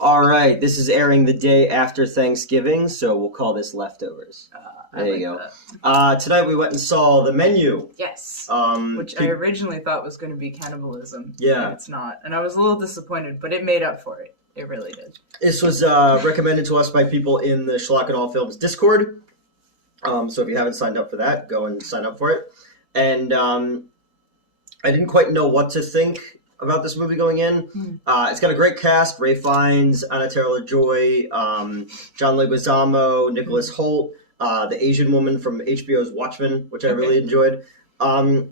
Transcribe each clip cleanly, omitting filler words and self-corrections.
All right, this is airing the day after Thanksgiving, so we'll call this Leftovers. There you go. Tonight we went and saw The Menu. Yes. Which I originally thought was going to be cannibalism. Yeah. And it's not. And I was a little disappointed, but it made up for it. It really did. This was recommended to us by people in the Schlock and All Films Discord. So if you haven't signed up for that, go and sign up for it. And I didn't quite know what to think about this movie going in. It's got a great cast: Ralph Fiennes, Anya Taylor-Joy, John Leguizamo, Nicholas Hoult, the Asian woman from HBO's Watchmen, which I really enjoyed. And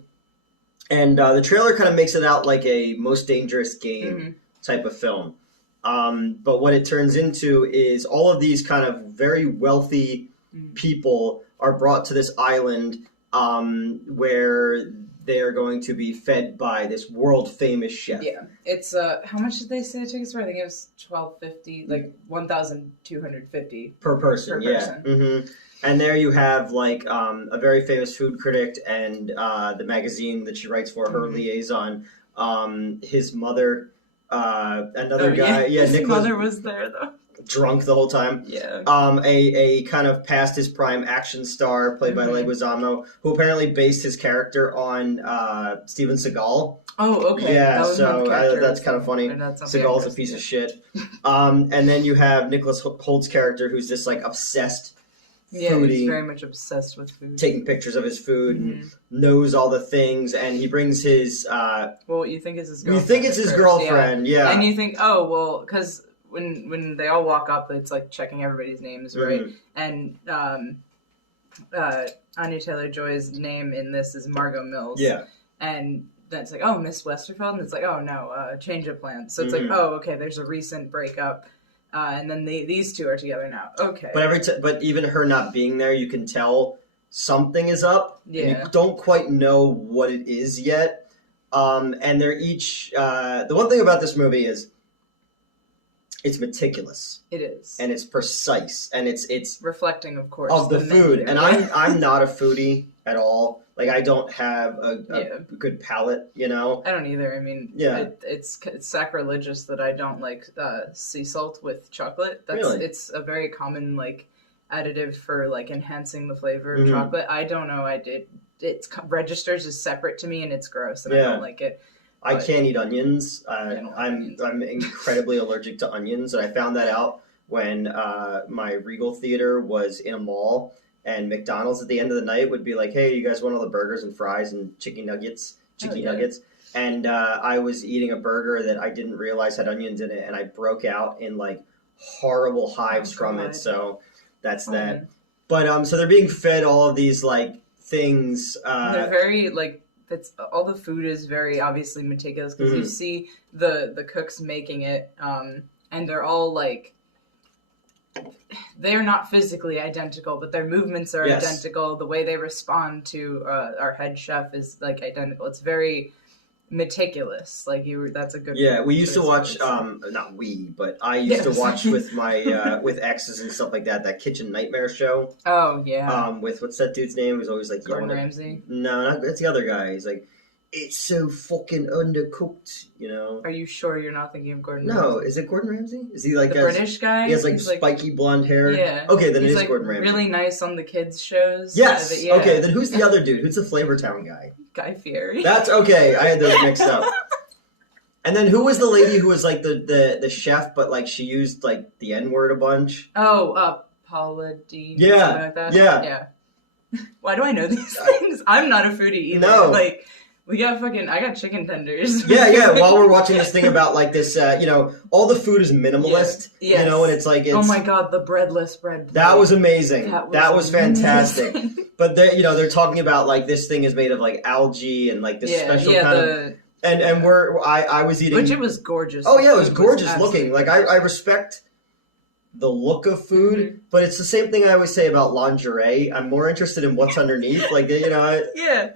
the trailer kind of makes it out like a Most Dangerous Game type of film. But what it turns into is all of these kind of very wealthy people are brought to this island where they are going to be fed by this world-famous chef. Yeah. It's, how much did they say the tickets were? I think it was $1,250, like $1,250. Per person, And there you have, like, a very famous food critic and the magazine that she writes for, her liaison, his mother, another guy. Yeah, his Nicholas, mother was there, though. Drunk the whole time. Yeah. A kind of past his prime action star played by Leguizamo, who apparently based his character on Steven Seagal. Oh, okay. Yeah, so that's kind of funny. Seagal's a piece of shit. And then you have Nicholas Holt's character, who's this like obsessed foodie. He's very much obsessed with food. Taking pictures of his food and knows all the things, and he brings his... well, you think it's his girlfriend. You think it's his girlfriend, yeah. And you think, oh, well, because... When they all walk up, it's like checking everybody's names, right? And Anya Taylor-Joy's name in this is Margot Mills. Yeah. And then it's like, oh, Miss Westerfeld? And it's like, oh, no, change of plans. So it's like, oh, okay, there's a recent breakup. And then these two are together now. Okay. But even her not being there, you can tell something is up. Yeah. And you don't quite know what it is yet. And they're each... the one thing about this movie is it's meticulous. It is. And it's precise. And it's reflecting, of course, of the food. And I'm not a foodie at all. Like, I don't have a good palate, you know? I don't either. I mean, it's sacrilegious that I don't like sea salt with chocolate. Really? It's a very common, like, additive for, like, enhancing the flavor of chocolate. I don't know. It registers as separate to me, and it's gross, and I don't like it. I can't eat onions. I'm incredibly allergic to onions, and I found that out when my Regal Theater was in a mall, and McDonald's at the end of the night would be like, "Hey, you guys want all the burgers and fries and chicken nuggets?" And I was eating a burger that I didn't realize had onions in it, and I broke out in like horrible hives from it. So that's that. But so they're being fed all of these like things. They're very like. All the food is very obviously meticulous because you see the cooks making it, and they're all like, they're not physically identical, but their movements are identical. The way they respond to our head chef is like identical. It's very meticulous. Like that's a good. Yeah, we used to watch. Not we, but I used to watch with my with exes and stuff like that. That Kitchen Nightmare show. Oh yeah. With what's that dude's name? He was always like Gordon Ramsay. No, it's the other guy. He's like, it's so fucking undercooked, you know. Are you sure you're not thinking of Gordon Ramsay? No, is it Gordon Ramsay? Is he like the British guy? He has like spiky blonde hair. Yeah. Okay, then he's it is like Gordon Ramsay. Really nice on the kids shows. Yes. Okay, then who's the other dude? Who's the Flavortown guy? Guy Fieri. That's okay. I had those mixed up. And then who was the lady who was like the chef, but like she used like the N-word a bunch? Oh, Paula Deen. Yeah. Something like that. Yeah. Why do I know these things? I'm not a foodie either. No. Like, I got chicken tenders. Yeah. While we're watching this thing about like this, all the food is minimalist. Yeah. You know, and it's like oh my god, the breadless bread plate. That was amazing. That was fantastic. Amazing. But they're talking about like this thing is made of like algae and like this special kind of. And I was eating, which it was gorgeous. Oh yeah, it was gorgeous looking. Like I respect the look of food, but it's the same thing I always say about lingerie. I'm more interested in what's underneath. Like Yeah,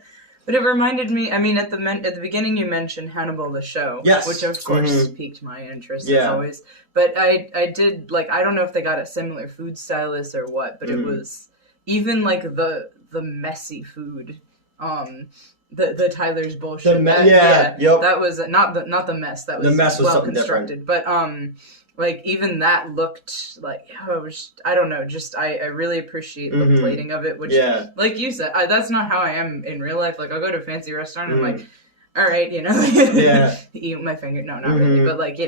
but it reminded me. I mean, at the beginning you mentioned Hannibal the show, yes, which of course piqued my interest as always. But I did like, I don't know if they got a similar food stylist or what, but it was even like the messy food. The Tyler's bullshit. Yep. That was not the mess. That was the mess was well something constructed. different. But like even that looked like I don't know, just I really appreciate the plating of it, which like you said, that's not how I am in real life. Like I'll go to a fancy restaurant and I'm like, all right, eat my finger. No, not really, but like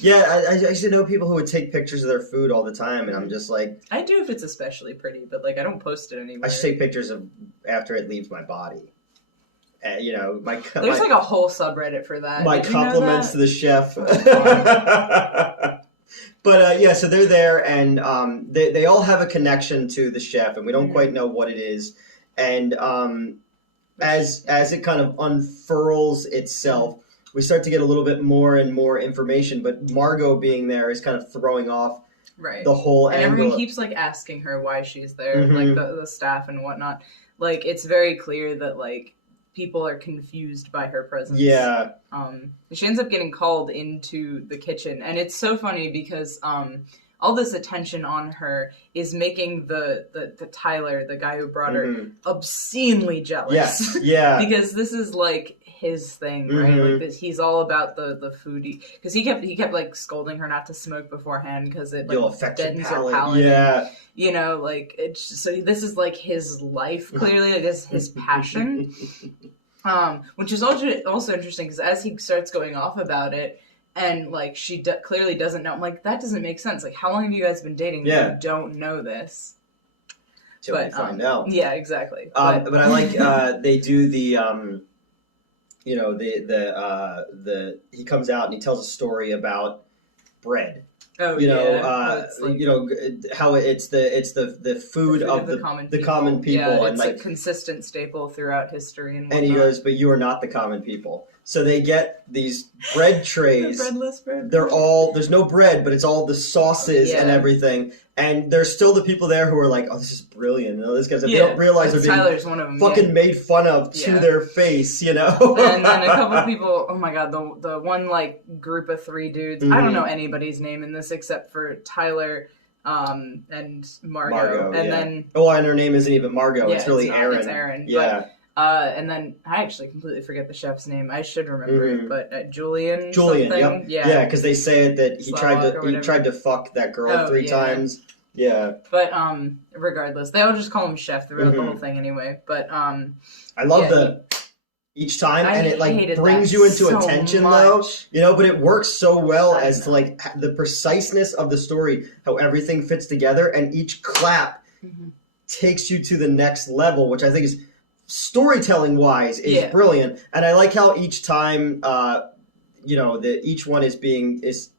Yeah, I used to know people who would take pictures of their food all the time, and I'm just like, I do if it's especially pretty, but like I don't post it anywhere. I should take pictures of after it leaves my body. There's like a whole subreddit for that. My compliments to the chef. But so they're there, and they all have a connection to the chef, and we don't quite know what it is. And as it kind of unfurls itself, we start to get a little bit more and more information. But Margot being there is kind of throwing off the whole and angle. Everyone keeps like asking her why she's there, like the staff and whatnot. Like it's very clear that like people are confused by her presence. Yeah. She ends up getting called into the kitchen, and it's so funny because all this attention on her is making the Tyler, the guy who brought her, obscenely jealous. Yes. Yeah. Because this is like his thing, right? Like this, he's all about the foodie. Because he kept like scolding her not to smoke beforehand because it like deadens her palate. Yeah. And, like it's so this is like his life clearly. Like this is his passion. Which is also interesting because as he starts going off about it. And, like, she clearly doesn't know. I'm like, that doesn't make sense. Like, how long have you guys been dating? You don't know this. Till we find out. Yeah, exactly. But I like, they do the, he comes out and he tells a story about bread. Oh, how it's the food of the common people. Yeah, and it's like a consistent staple throughout history and whatnot. And he goes, but you are not the common people. So they get these bread trays. The breadless bread. There's no bread, but it's all the sauces and everything. And there's still the people there who are like, oh, this is brilliant. You know, this guy's, they don't realize they're Tyler's one of them, fucking made fun of to their face, you know? And then a couple of people, oh my God, the one like group of 3 dudes. I don't know anybody's name in this except for Tyler and Margot. And then... Oh, and her name isn't even Margot. It's really Aaron. It's Aaron. Yeah. And then I actually completely forget the chef's name. I should remember it, but Julian. Yep. Yeah, because they say it that he tried to fuck that girl 3 times. Yeah. But regardless, they all just call him Chef throughout the whole thing anyway. But I love each time, and it like brings you into attention though, you know. But it works so well as to like the preciseness of the story, how everything fits together, and each clap takes you to the next level, which I think is. Storytelling wise is brilliant, and I like how each time each one is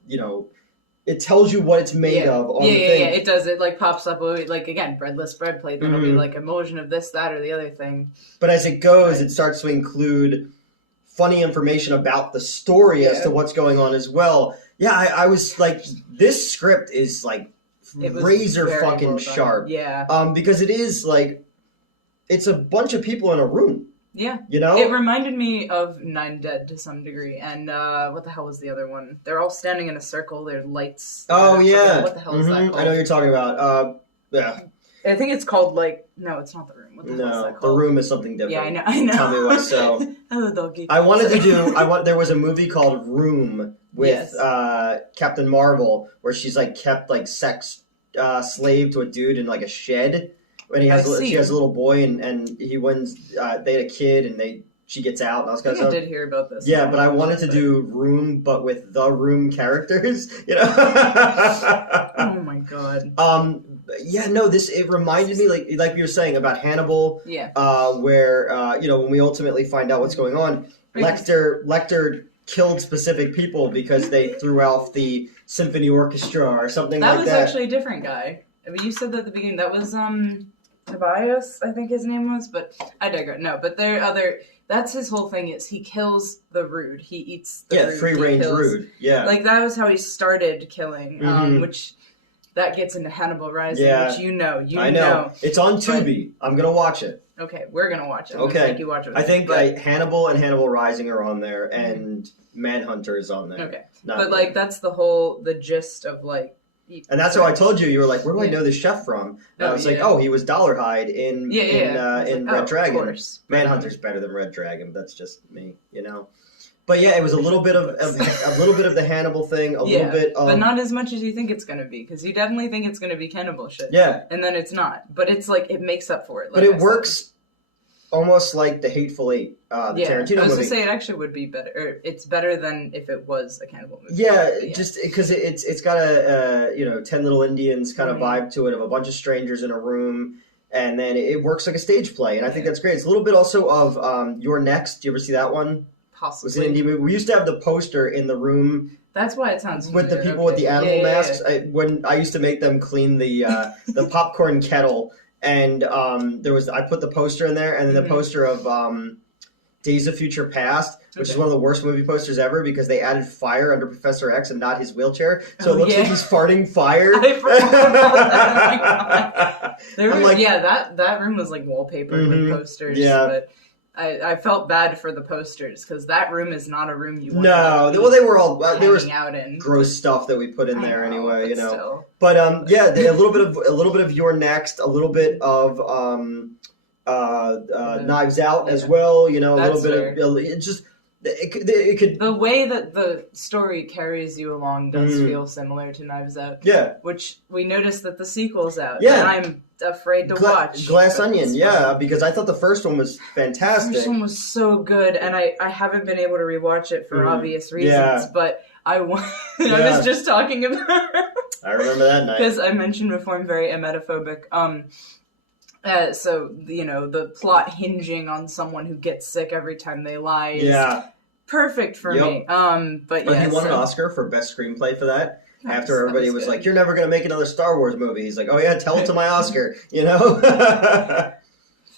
it tells you what it's made of on the thing. It does. It like pops up like again breadless bread plate, then it'll be like emulsion of this, that, or the other thing. But as it goes, it starts to include funny information about the story as to what's going on as well. I was like, this script is like razor fucking sharp. Because it is like it's a bunch of people in a room. Yeah. You know? It reminded me of 9 Dead to some degree. And what the hell was the other one? They're all standing in a circle. There's lights. Oh, yeah. What the hell is that called? I know what you're talking about. Yeah. I think it's called, like... No, it's not The Room. What the hell is that called? The Room is something different. Yeah, I know. Tell me what so. Hello, doggy. I wanted to do... There was a movie called Room with Captain Marvel where she's, like, kept, like, sex slave to a dude in, like, a shed. And she has a little boy, and he wins. They had a kid, and she gets out, and all this kind of stuff. I did hear about this. Yeah, but I wanted to do Room, but with the Room characters, you know. Oh my God. It reminded me like you were saying about Hannibal. Yeah. Where when we ultimately find out what's going on, Lecter killed specific people because they threw out the symphony orchestra or something like that. That was actually a different guy. I mean, you said that at the beginning. That was Tobias, I think his name was, but I digress. No, but that's his whole thing is he kills the rude. He eats the rude. Free-range rude. Yeah. Like, that was how he started killing, which that gets into Hannibal Rising, which you know. I know. It's on Tubi. I'm going to watch it. Okay, we're going to watch it. Okay. Make you watch it. I think Hannibal and Hannibal Rising are on there, and Manhunter is on there. Okay. But, that's the gist of, like, and that's how I told you. You were like, "Where do I know this chef from?" And I was like, "Oh, he was Dollarhide in Red Dragon." Manhunter's better than Red Dragon. That's just me, you know. But yeah, it was a little bit of the Hannibal thing, a little bit of... But not as much as you think it's going to be, because you definitely think it's going to be cannibal shit. Yeah. And then it's not. But it's like, it makes up for it. But it works almost like the Hateful Eight, the Tarantino movie. I was going to say, it actually would be better. Or it's better than if it was a cannibal movie. Yeah, just because it's got a 10 Little Indians kind of vibe to it, of a bunch of strangers in a room, and then it works like a stage play, and I think that's great. It's a little bit also of You're Next. Do you ever see that one? Possibly. It was an indie movie. We used to have the poster in the room. That's why it sounds familiar. With the people with the animal masks. When I used to make them clean the popcorn kettle, and I put the poster in there, and then the poster of Days of Future Past, which is one of the worst movie posters ever because they added fire under Professor X and not his wheelchair, so it looks like he's farting fire. I forgot about that. That room was like wallpapered with posters. Yeah. But I felt bad for the posters because that room is not a room you want to well, they were all there was out in. Gross stuff that we put in there anyway, you know. Still. But a little bit of You're Next, a little bit of Knives Out as well, you know, a little bit of it just. It could... The way that the story carries you along does feel similar to Knives Out. Yeah. Which we noticed that the sequel's out. Yeah. And I'm afraid to watch. Glass Onion, because I thought the first one was fantastic. The first one was so good, and I haven't been able to rewatch it for obvious reasons, but I was just talking about I remember that night. Because I mentioned before I'm very emetophobic. So, the plot hinging on someone who gets sick every time they lie is perfect for me. But he won an Oscar for Best Screenplay for that. After everybody was like, you're never going to make another Star Wars movie. He's like, oh yeah, tell it to my Oscar, you know?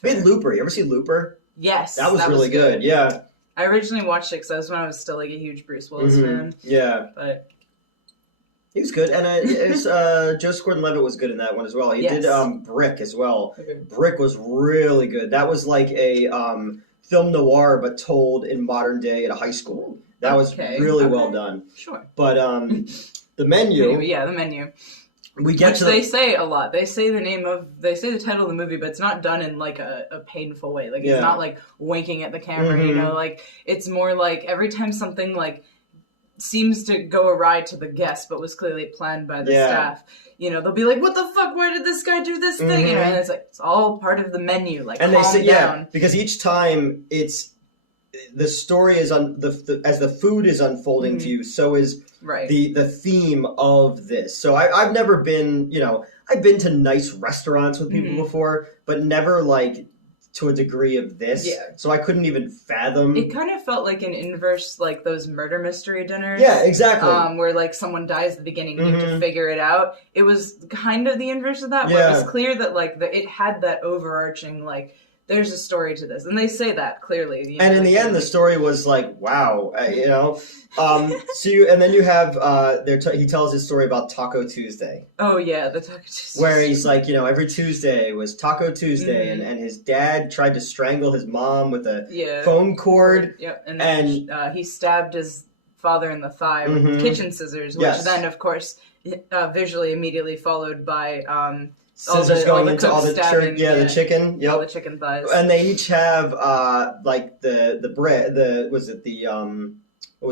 We had Looper. You ever see Looper? Yes. That was really good, yeah. I originally watched it because when I was still like a huge Bruce Willis fan. Yeah. But... He was good, and Joseph Gordon-Levitt was good in that one as well. He did Brick as well. Okay. Brick was really good. That was like a film noir, but told in modern day at a high school. That was really well done. Sure. But the Menu. Anyway, the Menu. They say a lot. They say the title of the movie, but it's not done in like a painful way. Like it's not like winking at the camera, you know. Like it's more like every time something like seems to go awry to the guest, but was clearly planned by the staff. You know, they'll be like, "What the fuck? Why did this guy do this thing?" You know, and it's like it's all part of the menu. Like, and calm down. Because each time the story is as the food is unfolding to you, so is the theme of this. So I've never been, I've been to nice restaurants with people before, but never like to a degree of this. Yeah. So I couldn't even fathom. It kind of felt like an inverse, like those murder mystery dinners. Yeah, exactly. Where like someone dies at the beginning and you have to figure it out. It was kind of the inverse of that, but it was clear that like it had that overarching like there's a story to this, and they say that clearly. And in the end, the story was like, wow, and then you have he tells his story about Taco Tuesday. Oh yeah, the Taco Tuesday. Where he's like, every Tuesday was Taco Tuesday, and his dad tried to strangle his mom with a phone cord. Yep, and then he stabbed his father in the thigh with kitchen scissors, which then, of course, visually immediately followed by. Scissors going into all the chicken. Yep. All the chicken thighs. And they each have like the bread. What was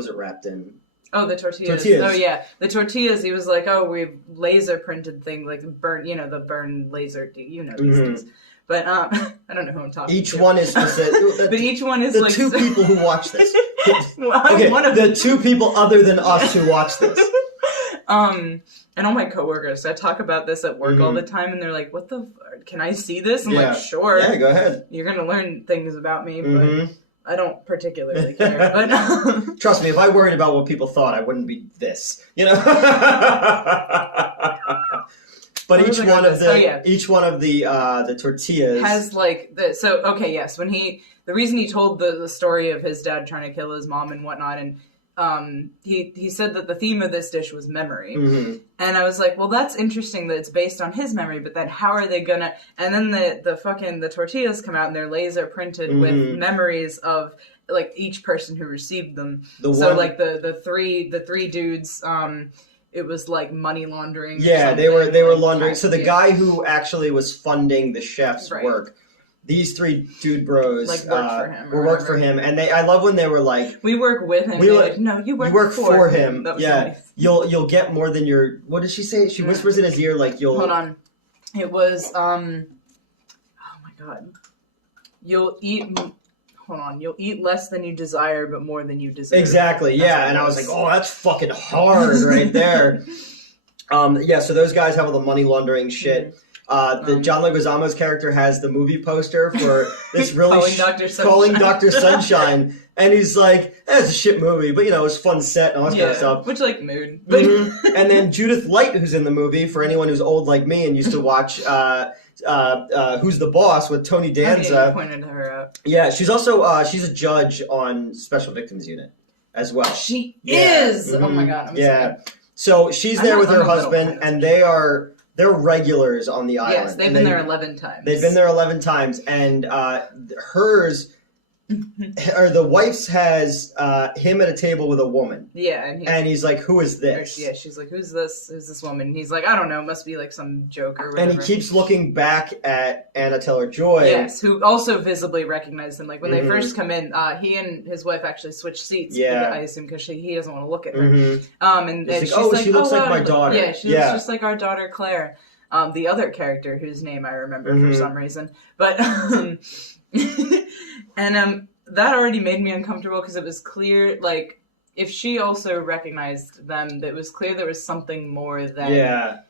it wrapped in? Oh, the tortillas. Oh yeah, the tortillas. He was like, oh, we've laser printed thing like burn. The burn laser. These things. But I don't know who I'm talking to. Each one is specific. But each one is the like two people who watch this. The two people other than us who watch this. And all my coworkers, I talk about this at work all the time, and they're like, can I see this? I'm like, sure. Yeah, go ahead. You're going to learn things about me, but I don't particularly care. But trust me, if I worried about what people thought, I wouldn't be this, But each one of the tortillas has like the reason he told the story of his dad trying to kill his mom and whatnot, and he said that the theme of this dish was memory. And I was like, well, that's interesting that it's based on his memory, but then how are they gonna... And then the tortillas come out and they're laser printed with memories of like each person who received them. Like the three dudes, it was like money laundering. Yeah, they were laundering. So the guy who actually was funding the chef's work these three dude bros like worked for him. Worked for him, and I love when they were like, we work with him. No, you work for him. Yeah, nice. You'll get more than your. What did she say? She whispers in his ear like you'll. Hold on, it was oh my god, you'll eat. Hold on, you'll eat less than you desire, but more than you deserve. Exactly, yeah, and I was like, oh, that's fucking hard right there. Yeah, so those guys have all the money laundering shit. The John Leguizamo's character has the movie poster for this really Calling Dr. Sunshine, and he's like, it's a shit movie, but it was fun set and all that kind of stuff. Which mood. And then Judith Light, who's in the movie, for anyone who's old like me and used to watch Who's the Boss with Tony Danza. You pointed her out. Yeah, she's also she's a judge on Special Victims Unit as well. She is. Oh my god. I'm sorry. So she's there with her husband, and they're regulars on the island. Yes, they've been there 11 times. They've been there 11 times, and hers, or the wife's has him at a table with a woman. Yeah, and he's like, "Who is this?" Yeah, she's like, "Who's this? Who's this woman?" And he's like, "I don't know. It must be like some joke or whatever." And he keeps looking back at Anna Taylor-Joy. Yes, who also visibly recognized him. Like when they first come in, he and his wife actually switch seats. Yeah, I assume because he doesn't want to look at her. And she's like, she looks like my daughter. Yeah, she looks just like our daughter Claire. The other character whose name I remember for some reason, but and that already made me uncomfortable because it was clear, like, if she also recognized them, it was clear there was something more than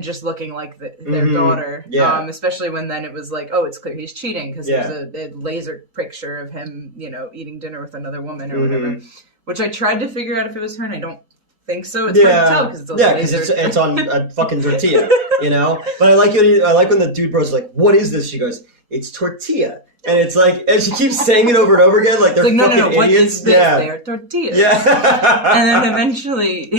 just looking like their daughter. Yeah. Especially when then it was like, oh, it's clear he's cheating because there's a laser picture of him, eating dinner with another woman or whatever. Which I tried to figure out if it was her, and I don't think so. It's hard to tell because it's a laser. Because it's on a fucking tortilla, But I like when the dude bro's like, "What is this?" She goes, "It's tortilla." And it's like, and she keeps saying it over and over again, like they're fucking idiots. What is this? Yeah. They are tortillas. Yeah. And then eventually,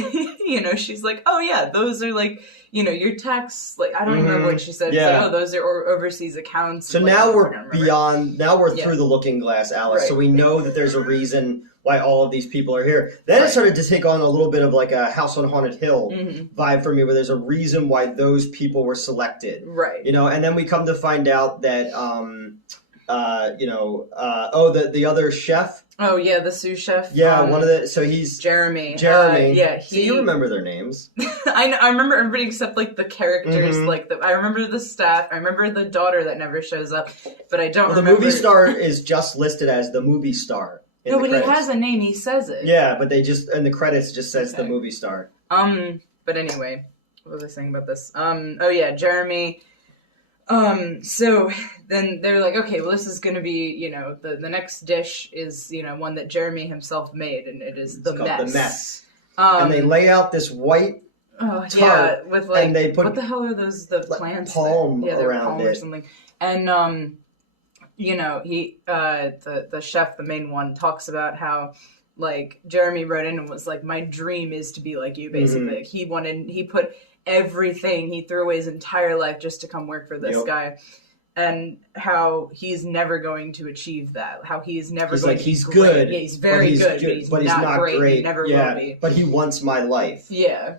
she's like, oh yeah, those are like, your tax, like, I don't remember what she said. Yeah. Like, oh, those are overseas accounts. So now we're through the looking glass, Alice. Right. So we know that there's a reason why all of these people are here. Then it started to take on a little bit of like a House on Haunted Hill vibe for me, where there's a reason why those people were selected. Right. And then we come to find out that, the other chef. Oh yeah, the sous chef. Yeah, so he's Jeremy. So you remember their names? I remember everybody except like the characters. Like I remember the staff. I remember the daughter that never shows up, but I don't remember. The movie star is just listed as the movie star. No, but he has a name. He says it. Yeah, but they just in the credits just says the movie star. But anyway, what was I saying about this? Oh yeah, Jeremy. So then they're like, okay, well, this is going to be, the next dish is, one that Jeremy himself made, and it is the mess. And they lay out this white tart, with like, and they put, what the hell are those, the plants? Palm around palm it. Or something. And, he, the chef, the main one, talks about how, like, Jeremy wrote in and was like, my dream is to be like you, basically. He put everything, he threw away his entire life just to come work for this guy, and how he's never going to achieve that, how he's never going to be great. Good. Yeah, he's very good, but he's not great. He never will be. But he wants my life. Yeah.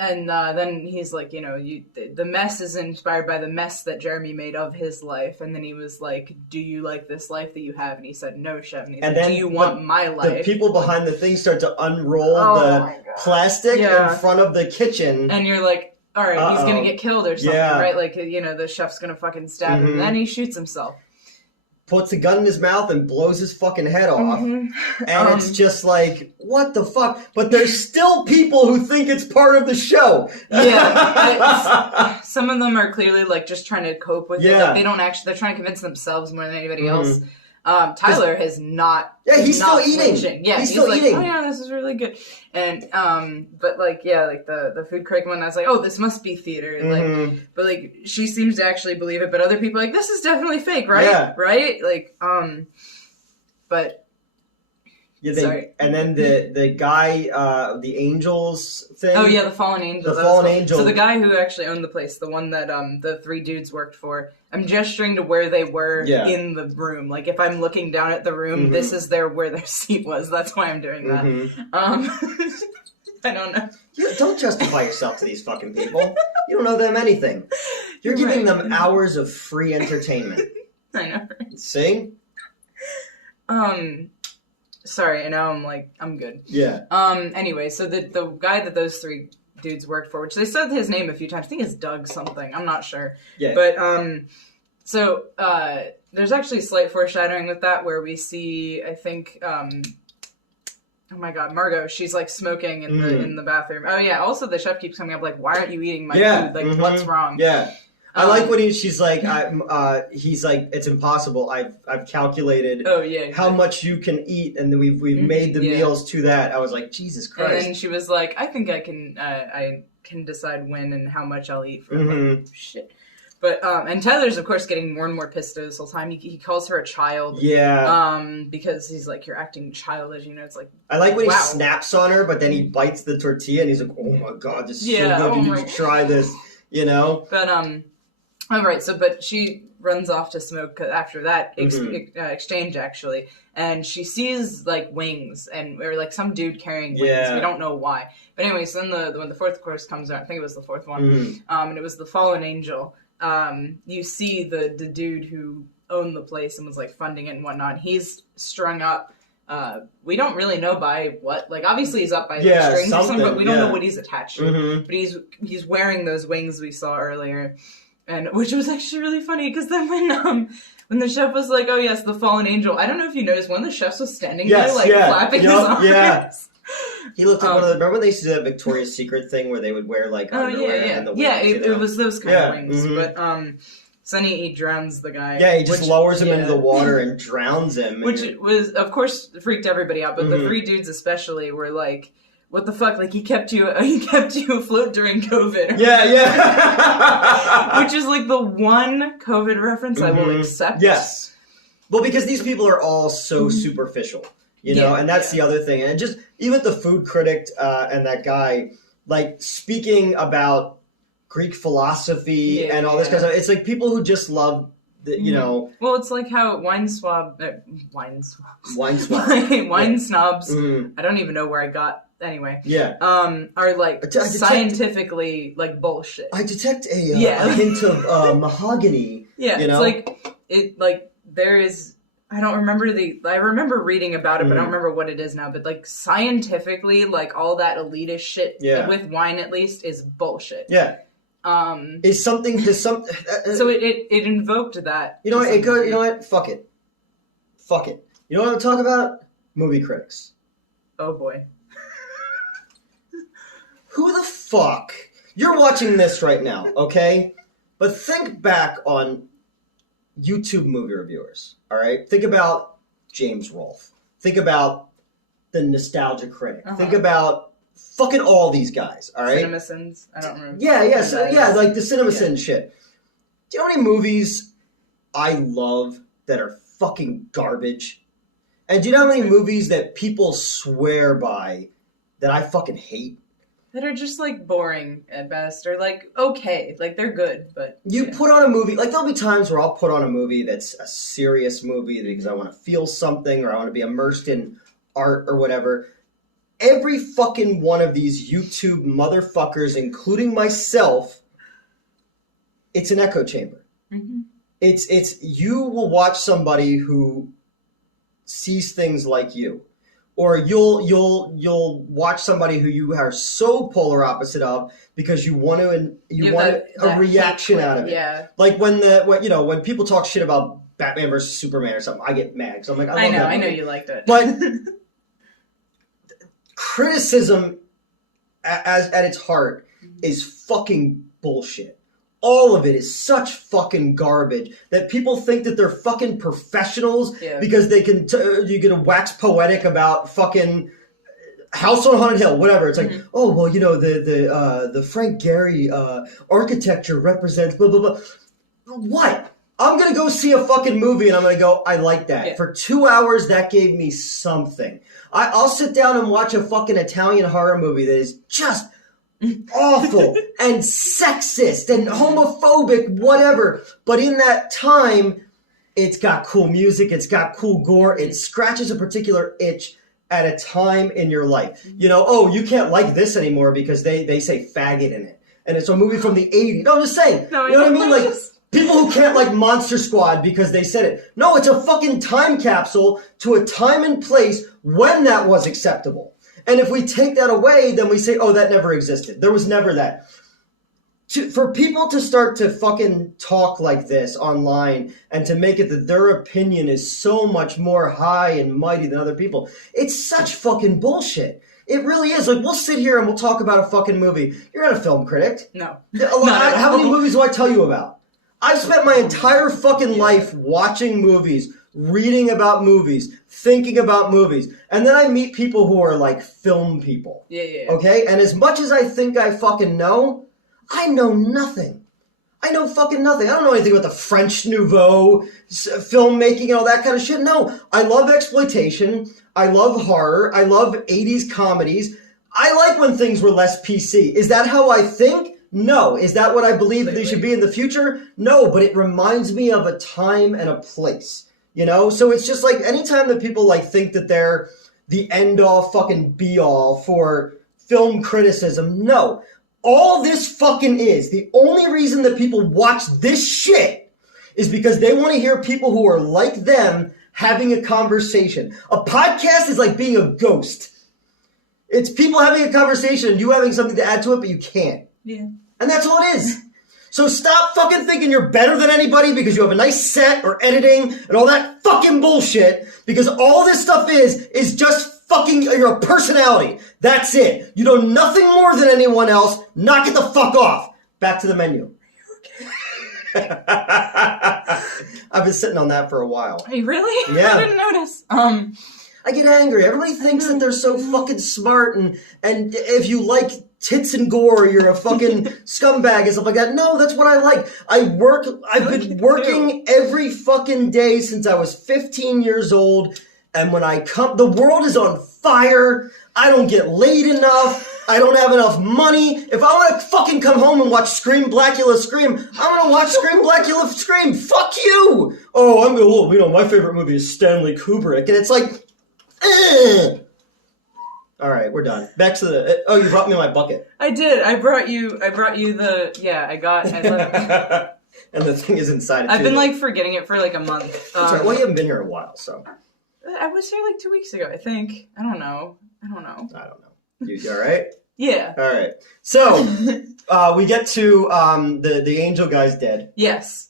And then he's like, the mess is inspired by the mess that Jeremy made of his life. And then he was like, do you like this life that you have? And he said, no, chef. And he's like, do you want my life? The people behind the thing start to unroll the plastic in front of the kitchen. And you're like, all right, he's going to get killed or something, right? Like, the chef's going to fucking stab him. And then he shoots himself. Puts a gun in his mouth and blows his fucking head off. And it's just like, what the fuck? But there's still people who think it's part of the show. Yeah. Some of them are clearly, like, just trying to cope with it. Like, they don't actually, they're trying to convince themselves more than anybody else. Tyler has not. Yeah, he's not still eating. Flinching. Yeah, he's still eating. Oh yeah, this is really good. And but like the food critic one, I was like, oh, this must be theater. Like, but like she seems to actually believe it, but other people are like, this is definitely fake, right? Yeah. Right? Like but. Yeah, sorry. And then the guy, the Angels thing. Oh yeah, the Fallen Angels. The Fallen Angels. So the guy who actually owned the place, the one that the three dudes worked for. I'm gesturing to where they were in the room. Like if I'm looking down at the room, this is where their seat was. That's why I'm doing that. I don't know. Don't justify yourself to these fucking people. You don't know them anything. You're giving them hours of free entertainment. I know. Right? Sing. Sorry, and now I'm good. Yeah. Anyway, so the guy that those three dudes worked for, which they said his name a few times. I think it's Doug something. I'm not sure. Yeah. But so there's actually slight foreshadowing with that where we see, I think, oh my God, Margot. She's like smoking in the bathroom. Oh yeah. Also, the chef keeps coming up like, "Why aren't you eating my food? Like, what's wrong?" Yeah. I like when she's like, he's like, "It's impossible. I've calculated how much you can eat, and then we've made the meals to that." I was like, Jesus Christ. And then she was like, "I think I can decide when and how much I'll eat for like, shit." But and Tyler's of course getting more and more pissed this whole time. He calls her a child. Yeah. Because he's like, "You're acting childish." You know, it's like. I like when he snaps on her, but then he bites the tortilla and he's like, "Oh my God, this is so good. You need to try this." You know. But all right. So, but she runs off to smoke after that exchange actually, and she sees like wings or like some dude carrying wings. Yeah. We don't know why. But anyway, so then when the fourth course comes out, I think it was the fourth one, and it was the fallen angel. You see the dude who owned the place and was like funding it and whatnot. He's strung up. We don't really know by what. Like obviously he's up by strings or something, but we don't know what he's attached to. But he's wearing those wings we saw earlier, and which was actually really funny because then when the chef was like, "Oh yes, the fallen angel," I don't know if you noticed one of the chefs was standing there like flapping his arms. Yeah. He looked like one of the. Remember they used to do that Victoria's Secret thing where they would wear like underwear and the wings. It was those kind of wings. But Sonny he drowns the guy. Yeah, he just lowers him into the water and drowns him, which was of course freaked everybody out. But the three dudes especially were like, "What the fuck? Like he kept you afloat during COVID." Yeah. Which is like the one COVID reference I will accept. Yes. Well, because these people are all so superficial. You know, and that's the other thing. And just, even the food critic and that guy, like, speaking about Greek philosophy and all this kind of stuff, it's like people who just love, you know... Well, it's like how wine snobs... Wine snobs, I don't even know where I got... Anyway. Yeah. Are, like, scientifically, like, bullshit. I detect a hint of mahogany. Yeah, you know? it's like, there is... I don't remember I remember reading about it, but I don't remember what it is now. But, like, scientifically, like, all that elitist shit, with wine at least, is bullshit. Yeah. Is something to some... so it invoked that. You know what? You know what? Fuck it. You know what I'm talking about? Movie critics. Oh, boy. Who the fuck... You're watching this right now, okay? But think back on... YouTube movie reviewers, all right? Think about James Rolfe. Think about the Nostalgia Critic. Think about fucking all these guys, all right? CinemaSins, I don't remember. Yeah, like the CinemaSins shit. Do you know how many movies I love that are fucking garbage? And do you know how many movies that people swear by that I fucking hate? That are just, like, boring at best, or, like, okay. Like, they're good, but... You put on a movie... Like, there'll be times where I'll put on a movie that's a serious movie because I want to feel something or I want to be immersed in art or whatever. Every fucking one of these YouTube motherfuckers, including myself, it's an echo chamber. Mm-hmm. It's... You will watch somebody who sees things like you. Or you'll watch somebody who you are so polar opposite of because you want a reaction out of it. Yeah. Like when people talk shit about Batman versus Superman or something, I get mad because I'm like, I know you liked it, but criticism at its heart is fucking bullshit. All of it is such fucking garbage that people think that they're fucking professionals because they can you get a wax poetic about fucking House on Haunted Hill, whatever. It's like, oh well, you know the Frank Gehry architecture represents blah blah blah. What? I'm gonna go see a fucking movie and I'm gonna go, I like that. For 2 hours, that gave me something. I'll sit down and watch a fucking Italian horror movie that is just awful and sexist and homophobic, whatever. But in that time, it's got cool music, it's got cool gore, it scratches a particular itch at a time in your life. You know, oh, you can't like this anymore because they say faggot in it. And it's a movie from the 80s. No, I'm just saying. No, you know what I mean? Like, People who can't like Monster Squad because they said it. No, it's a fucking time capsule to a time and place when that was acceptable. And if we take that away, then we say, oh, that never existed. There was never that. For people to start to fucking talk like this online and to make it that their opinion is so much more high and mighty than other people, it's such fucking bullshit. It really is. Like, we'll sit here and we'll talk about a fucking movie. You're not a film critic. No. How many movies do I tell you about? I've spent my entire fucking life watching movies, reading about movies, thinking about movies. And then I meet people who are like film people. Yeah. Okay? And as much as I think I fucking know, I know nothing. I know fucking nothing. I don't know anything about the French Nouveau filmmaking and all that kind of shit. No, I love exploitation. I love horror. I love 80s comedies. I like when things were less PC. Is that how I think? No. Is that what I believe they should be in the future? No, but it reminds me of a time and a place, you know? So it's just like anytime that people like think that they're the end-all fucking be-all for film criticism, no. All this fucking is, the only reason that people watch this shit is because they want to hear people who are like them having a conversation. A podcast is like being a ghost. It's people having a conversation and you having something to add to it, but you can't. Yeah. And that's all it is. So stop fucking thinking you're better than anybody because you have a nice set or editing and all that fucking bullshit, because all this stuff is just fucking your personality. That's it. You know nothing more than anyone else. Knock it the fuck off. Back to the menu. I've been sitting on that for a while. Are you really? Yeah. I didn't notice. I get angry. Everybody thinks that they're so fucking smart, and if you like tits and gore, you're a fucking scumbag and stuff like that. No, that's what I like. I've been working every fucking day since I was 15 years old, and when I come, the world is on fire. I don't get laid enough. I don't have enough money. If I want to fucking come home and watch Scream Blackula Scream, I'm going to watch Scream Blackula Scream. Fuck you. Oh, my favorite movie is Stanley Kubrick. And it's like, All right, we're done. Back to the, you brought me my bucket. I did. I brought you I left. And the thing is inside it I've too. been like forgetting it for like a month. That's right. Well, you haven't been here in a while, so. I was here like 2 weeks ago, I think. I don't know. You all right? Yeah. All right. So, we get to the angel guy's dead. Yes.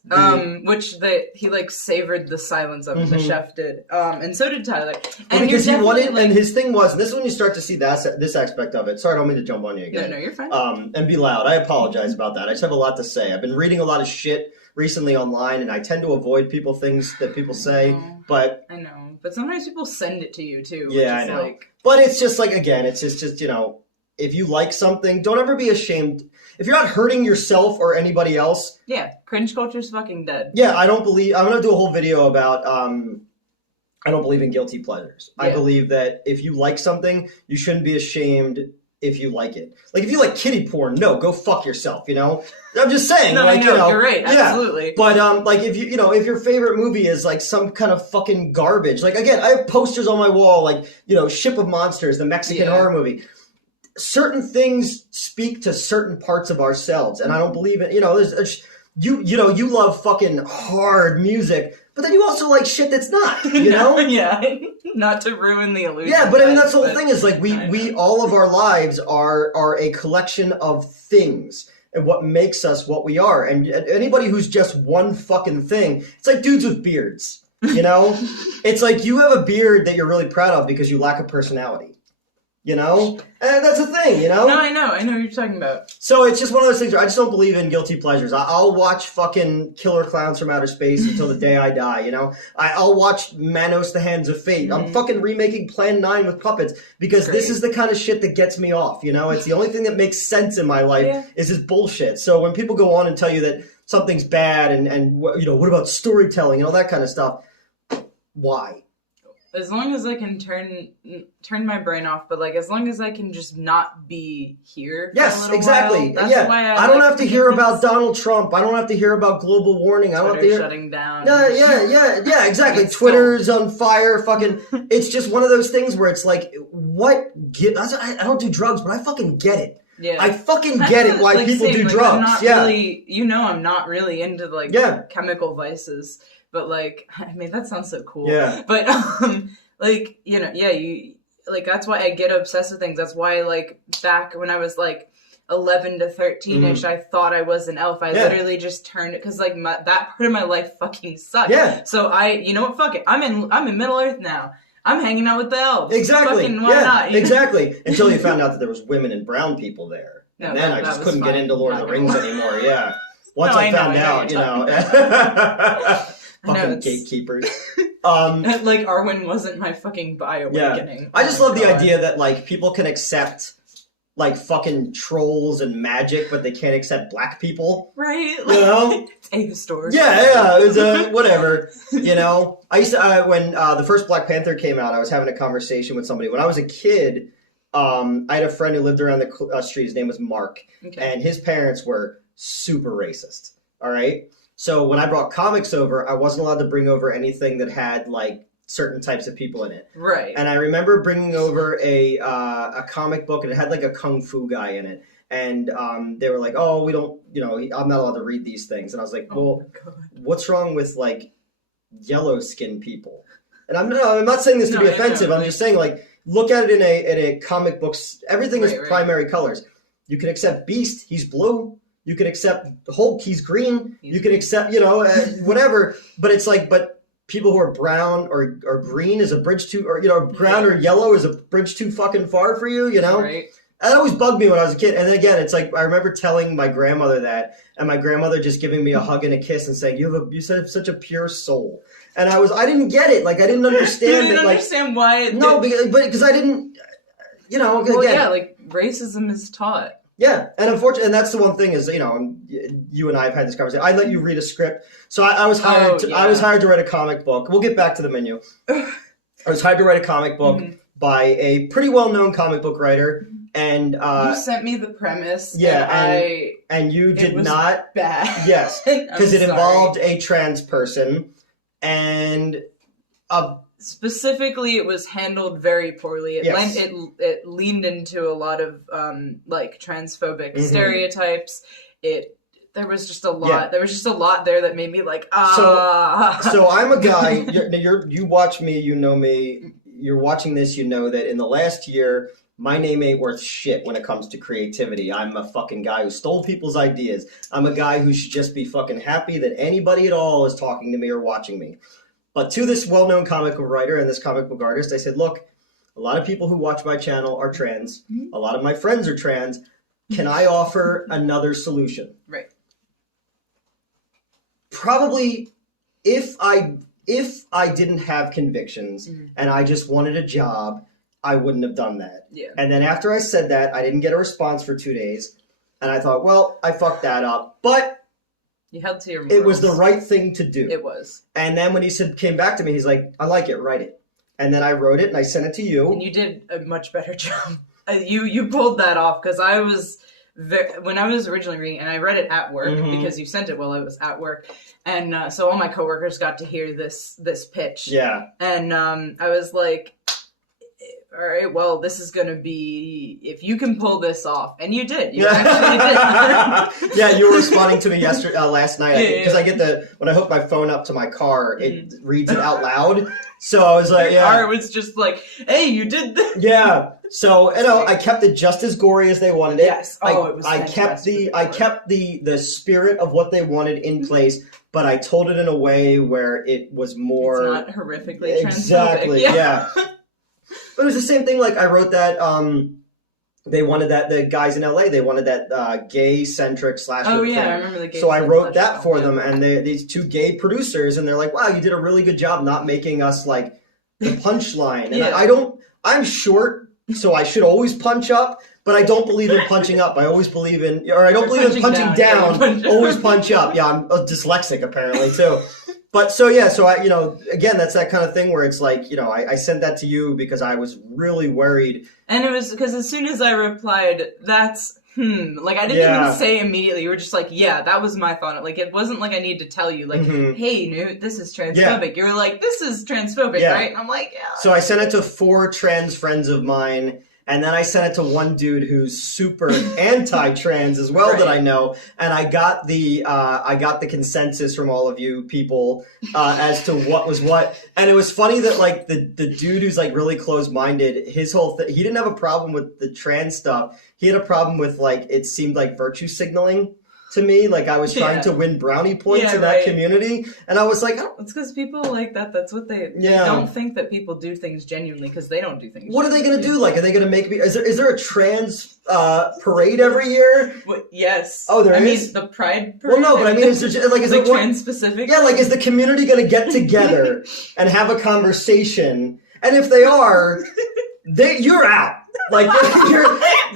Which he like savored the silence of it. The chef did. And so did Tyler. And because he wanted, and his thing was, and this is when you start to see this aspect of it. Sorry, I don't mean to jump on you again. No, you're fine. And be loud. I apologize about that. I just have a lot to say. I've been reading a lot of shit recently online, and I tend to avoid things that people say. But I know. But sometimes people send it to you too. Yeah, I know. But it's just like, again, it's just if you like something, don't ever be ashamed. If you're not hurting yourself or anybody else. Yeah, cringe culture's fucking dead. Yeah, I'm going to do a whole video about, I don't believe in guilty pleasures. Yeah. I believe that if you like something, you shouldn't be ashamed if you like it. Like, if you like kiddie porn, no, go fuck yourself, you know? I'm just saying. No, you're right, absolutely. Yeah. But, like, if if your favorite movie is, like, some kind of fucking garbage. Like, again, I have posters on my wall, like, Ship of Monsters, the Mexican horror movie. Certain things speak to certain parts of ourselves, and I don't believe it. You love fucking hard music, but then you also like shit that's not. Yeah, not to ruin the illusion. Yeah, but I mean that's the whole thing. Is like we all of our lives are a collection of things, and what makes us what we are. And anybody who's just one fucking thing, it's like dudes with beards. It's like you have a beard that you're really proud of because you lack a personality. And that's the thing, No, I know what you're talking about. So it's just one of those things where I just don't believe in guilty pleasures. I'll watch fucking Killer Clowns from Outer Space until the day I die, I'll watch Manos the Hands of Fate. I'm fucking remaking Plan 9 with puppets because this is the kind of shit that gets me off, It's the only thing that makes sense in my life is this bullshit. So when people go on and tell you that something's bad and what about storytelling and all that kind of stuff, why? As long as I can turn my brain off, but like as long as I can just not be here. Yes, exactly. While, that's why I don't have to hear about Donald Trump. I don't have to hear about global warning. I don't have to hear shutting down. Yeah, exactly. Twitter's on fire. Fucking. It's just one of those things where it's like, I don't do drugs, but I fucking get it. Yeah. I fucking get it why like, people same, do like, drugs. I'm not yeah. really, I'm not really into like chemical vices, but like, I mean, that sounds so cool. Yeah. But like, you like, that's why I get obsessed with things. That's why, like, back when I was like 11 to 13ish, I thought I was an elf. I literally just turned it because like that part of my life fucking sucked. Yeah. So you know what? Fuck it. I'm in Middle Earth now. I'm hanging out with the elves. Exactly. Fucking why not? Exactly. Until you found out that there was women and brown people there. And then I just couldn't get into Lord of the Rings anymore. Yeah. Once I found out, fucking gatekeepers. Like Arwen wasn't my fucking bio-awakening. Yeah. I just love the idea that like people can accept like fucking trolls and magic, but they can't accept black people. Right? Like, you know? It's ahistorical. Yeah, it was whatever. You know? I used to, when the first Black Panther came out, I was having a conversation with somebody. When I was a kid, I had a friend who lived around the street. His name was Mark. Okay. And his parents were super racist. All right? So when I brought comics over, I wasn't allowed to bring over anything that had, like, certain types of people in it. Right. And I remember bringing over a comic book, and it had like a kung fu guy in it. And they were like, "Oh, we don't, I'm not allowed to read these things." And I was like, "Well, what's wrong with like yellow skinned people?" And I'm not saying this to be offensive. I'm just saying like look at it in a comic books. Everything is primary colors. You can accept Beast, he's blue. You can accept Hulk, he's green. You can accept, whatever. But it's like, people who are brown or green is a bridge too, or brown or yellow is a bridge too fucking far for you, Right. That always bugged me when I was a kid. And again, it's like I remember telling my grandmother that, and my grandmother just giving me a hug and a kiss and saying, "You have such a pure soul." And I didn't get it. Like I didn't understand you didn't understand why. No, because I didn't. Well, again, yeah, like racism is taught. Yeah, and unfortunately, and that's the one thing is, you and I have had this conversation. I let you read a script, so I was hired. I was hired to write a comic book. We'll get back to the menu. I was hired to write a comic book by a pretty well-known comic book writer, and you sent me the premise. Yeah, and you did not. Bad. Yes, because it involved a trans person, and specifically, it was handled very poorly. It leaned into a lot of like transphobic stereotypes. There was just a lot. Yeah. There was just a lot there that made me like So I'm a guy. You watch me. You know me. You're watching this. You know that in the last year, my name ain't worth shit when it comes to creativity. I'm a fucking guy who stole people's ideas. I'm a guy who should just be fucking happy that anybody at all is talking to me or watching me. But to this well-known comic book writer and this comic book artist, I said, look, a lot of people who watch my channel are trans. A lot of my friends are trans. Can I offer another solution? Right. Probably if I didn't have convictions and I just wanted a job, I wouldn't have done that. Yeah. And then after I said that, I didn't get a response for 2 days. And I thought, well, I fucked that up. But you held to your morals. It was the right thing to do. It was. And then when he came back to me, he's like, I like it, write it. And then I wrote it and I sent it to you. And you did a much better job. You pulled that off because I was, when I was originally reading, and I read it at work because you sent it while I was at work. And so all my coworkers got to hear this pitch. Yeah. And I was like, all right, well, this is going to be, if you can pull this off. And you did. You actually did. Yeah, you were responding to me last night. Because I get when I hook my phone up to my car, it reads it out loud. So I was like, Your car was just like, hey, you did this. Yeah. So, I kept it just as gory as they wanted it. Yes. Oh, it was I kept the spirit of what they wanted in place, but I told it in a way where it was more... It's not horrifically transphobic. Exactly, yeah. But it was the same thing, like I wrote that, they wanted that, the guys in LA, they wanted that gay-centric slasher thing. I remember the gay. So I wrote that for them, and these two gay producers, and they're like, wow, you did a really good job not making us, like, the punchline. And I'm short, so I should always punch up, but I don't believe in punching up. I always believe in, or I don't believe in punching down, always punch up. Yeah, I'm dyslexic, apparently, too. But so I, again, that's that kind of thing where it's like, I sent that to you because I was really worried. And it was because as soon as I replied, that's, like I didn't even say immediately. You were just like, yeah, that was my thought. Like, it wasn't like I need to tell you, like, hey, Newt, this is transphobic. Yeah. You were like, this is transphobic, right? And I'm like, yeah. So I sent it to 4 trans friends of mine. And then I sent it to one dude who's super anti-trans as well, Right. that I know, and I got the consensus from all of you people as to what was what. And it was funny that like the dude who's like really closed-minded, his whole thing, he didn't have a problem with the trans stuff. He had a problem with like it seemed like virtue signaling to me, like I was trying to win brownie points in that community, and I was like, it's because people like that. That's what they don't think that people do things genuinely because they don't do things. What are they gonna do? Like, are they gonna make me? Is there a trans parade every year? Yes. Oh, there is. I mean, the Pride parade. Well, no, but I mean, is there like is it trans specific? Yeah, like is the community gonna get together and have a conversation? And if they are, you're out. Like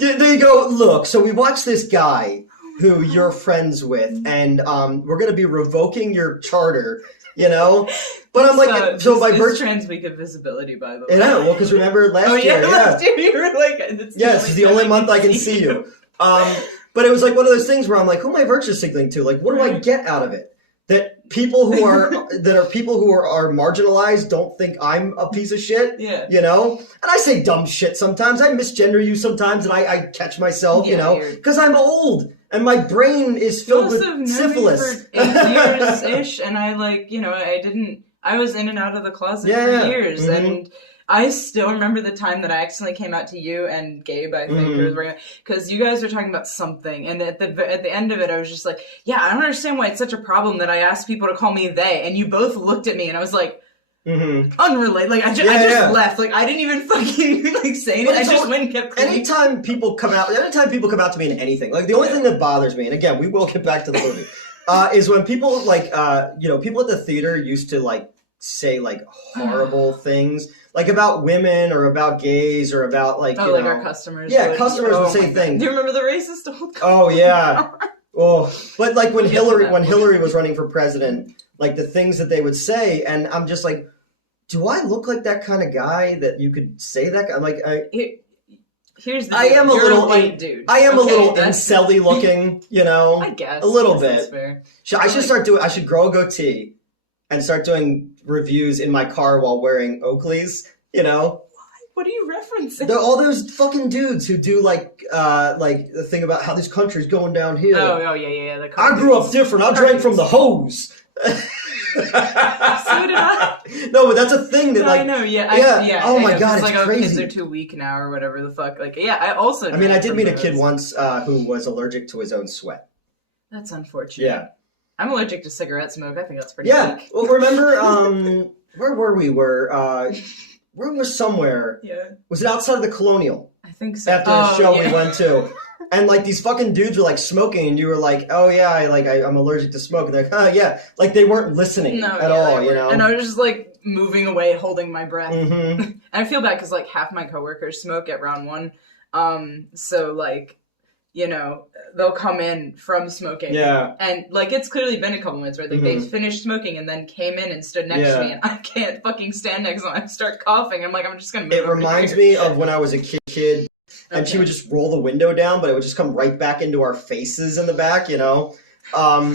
they go, look. So we watched this guy who you're friends with, and we're going to be revoking your charter, you know? But I'm like, so by virtue... Trans Week of Visibility, by the way. And I know, well, because remember last year, last year you were like... It's the only month I can see you. But it was like one of those things where I'm like, who am I virtue signaling to? Like, what do I get out of it? That people who are marginalized don't think I'm a piece of shit, you know? And I say dumb shit sometimes. I misgender you sometimes, and I catch myself, you know? Because I'm old. And my brain is filled with syphilis. For 8 years-ish, and I I was in and out of the closet for years, and I still remember the time that I accidentally came out to you and Gabe, I think, because you guys were talking about something, and at the end of it, I was just like, I don't understand why it's such a problem that I asked people to call me they, and you both looked at me, and I was like, unrelated. Like I just left. Like I didn't even fucking like say anything. I just went and kept cleaning. Anytime people come out to me in anything, like the only thing that bothers me, and again, we will get back to the movie, is when people like people at the theater used to like say like horrible things like about women or about gays or about like you know, our customers. Yeah, customers would say things. Do you remember the racist old? Oh yeah. Oh, but like when Hillary was running for president, like the things that they would say, and I'm just like, do I look like that kind of guy that you could say that? I'm like, here's the. I am a little white dude. I am a little incelly looking, you know. I guess a little bit. That's fair. I should grow a goatee and start doing reviews in my car while wearing Oakleys, you know. What are you referencing? All those fucking dudes who do like the thing about how this country's going downhill. Oh yeah. I grew up different. I drank from the hose. So did I. No, but that's a thing that I know. Yeah. Oh my god, it's like, crazy. kids are too weak now, or whatever the fuck. Like, I also. I mean, I did meet a kid once who was allergic to his own sweat. That's unfortunate. Yeah. I'm allergic to cigarette smoke. I think that's pretty weak. Well, remember, where were we? We were somewhere. Yeah. Was it outside of the Colonial? I think so. After a show we went to. And like these fucking dudes were like smoking, and you were like, "Oh yeah, I'm allergic to smoke." And they're like, "Oh yeah," like they weren't listening at all, you know. And I was just like moving away, holding my breath. And I feel bad because like half my coworkers smoke at round one, so like, you know, they'll come in from smoking, and like it's clearly been a couple minutes, right? Like they finished smoking and then came in and stood next to me, and I can't fucking stand next to them. I start coughing. I'm like, I'm just gonna move. It reminds me of when I was a kid. And she would just roll the window down, but it would just come right back into our faces in the back, you know? So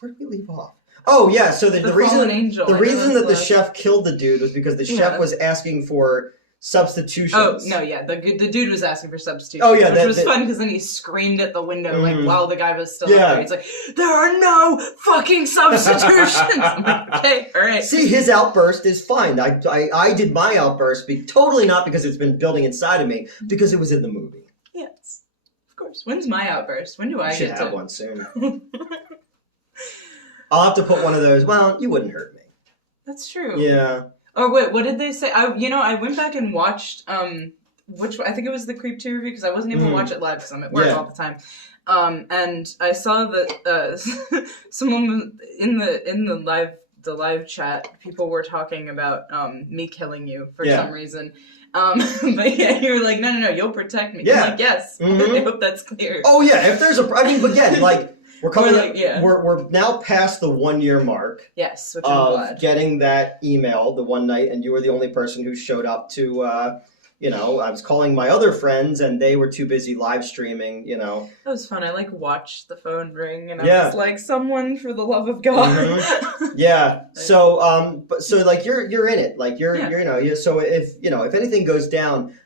where did we leave off? Oh, yeah, so the reason that the chef killed the dude was because the chef was asking for substitutions. Oh, no, yeah, the dude was asking for substitutions. Oh, yeah. Which was fun, because then he screamed at the window, like, while the guy was still up there. He's like, there are no fucking substitutions! I'm like, okay, all right. See, his outburst is fine. I did my outburst, totally not because it's been building inside of me, because it was in the movie. Yes, of course. When's my outburst? When do I get to... should have one soon. I'll have to put one of those. Well, you wouldn't hurt me. That's true. Yeah. Oh wait, what did they say? I went back and watched which I think it was the Creep 2 review because I wasn't able to watch it live because I'm at work all the time. And I saw that someone in the live chat, people were talking about me killing you for some reason. But yeah, you were like, no, you'll protect me. Yeah. I'm like, yes. I hope that's clear. Oh yeah, if there's again, like. We're coming. We're now past the 1 year mark. Yes, which I'm glad. Getting that email the one night, and you were the only person who showed up to. I was calling my other friends, and they were too busy live streaming. You know. That was fun. I watched the phone ring, and I was like, "Someone for the love of God." Yeah. So, you're in it. Like so if anything goes down.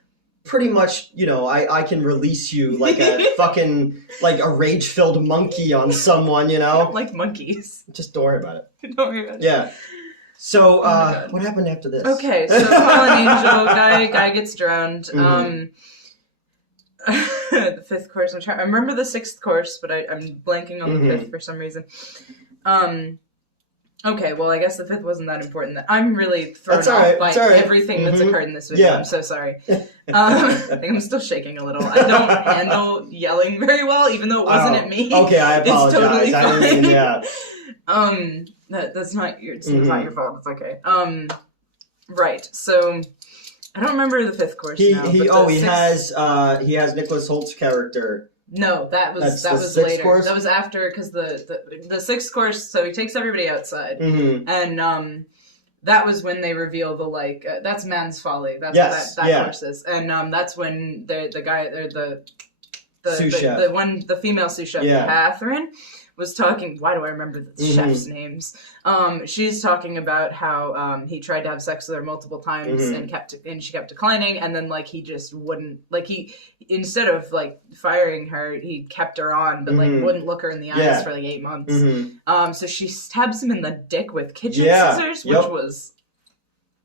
pretty much, I can release you like a fucking, like a rage-filled monkey on someone, I don't like monkeys. Just don't worry about it. Don't worry about it. Yeah. So, what happened after this? Okay, so fallen angel, guy gets drowned. The fifth course, I remember the sixth course, but I'm blanking on the fifth for some reason. Okay, well, I guess the fifth wasn't that important. I'm really thrown off by everything that's occurred in this video. Yeah. I'm so sorry. I think I'm still shaking a little. I don't handle yelling very well, even though it wasn't at me. Okay, I apologize. It's totally fine. That's not your. It's not your fault. It's okay. Right. So I don't remember the fifth course. He has Nicholas Holt's character. No, that was later. Course? That was after, because the sixth course. So he takes everybody outside, and that was when they reveal the that's Man's Folly. That's what that course is, and that's when the guy the female sous chef, Catherine, was talking. Why do I remember the chefs' names? She's talking about how he tried to have sex with her multiple times and she kept declining, and then he just wouldn't, instead of firing her, he kept her on, but wouldn't look her in the eyes for 8 months. So she stabs him in the dick with kitchen scissors, which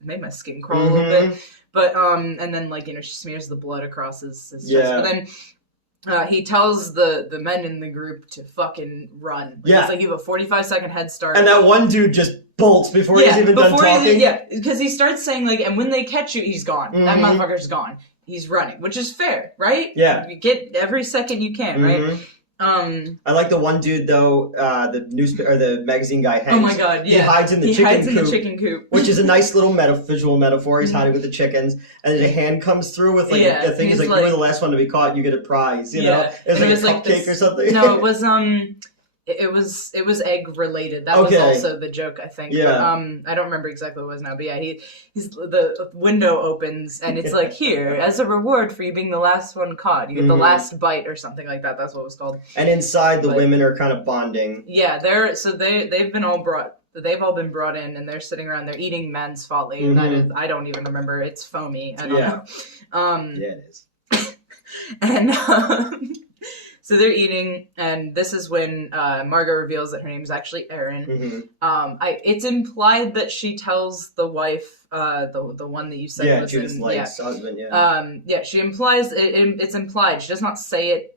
made my skin crawl a little bit. But and then she smears the blood across his chest. But then he tells the men in the group to fucking run. He's like, you have a 45-second head start. And that one dude just bolts before he's even done talking. Because he starts saying, and when they catch you, he's gone. That motherfucker's gone. He's running, which is fair, right? Yeah. You get every second you can, right? I like the one dude though, the newspaper or the magazine guy. Hanks. Oh my god, yeah. He hides in the chicken coop, which is a nice little visual metaphor. He's hiding with the chickens, and then a hand comes through with a thing. He's like, "You were the last one to be caught. You get a prize." You know, it was like a cupcake or something. No, it was It was egg related. That was also the joke, I think. Yeah. But, I don't remember exactly what it was now, but yeah, he's the window opens and it's like, here, as a reward for you being the last one caught, you get the last bite or something like that. That's what it was called. And inside, the women are kind of bonding. Yeah, they've all been brought in and they're sitting around. They're eating Man's Folly. And that is, I don't even remember. It's foamy. I don't know. Yeah, it is. And so they're eating, and this is when Margot reveals that her name is actually Erin. It's implied that she tells the wife, the one that you said was Judith Light's husband. She implies it's implied. She does not say it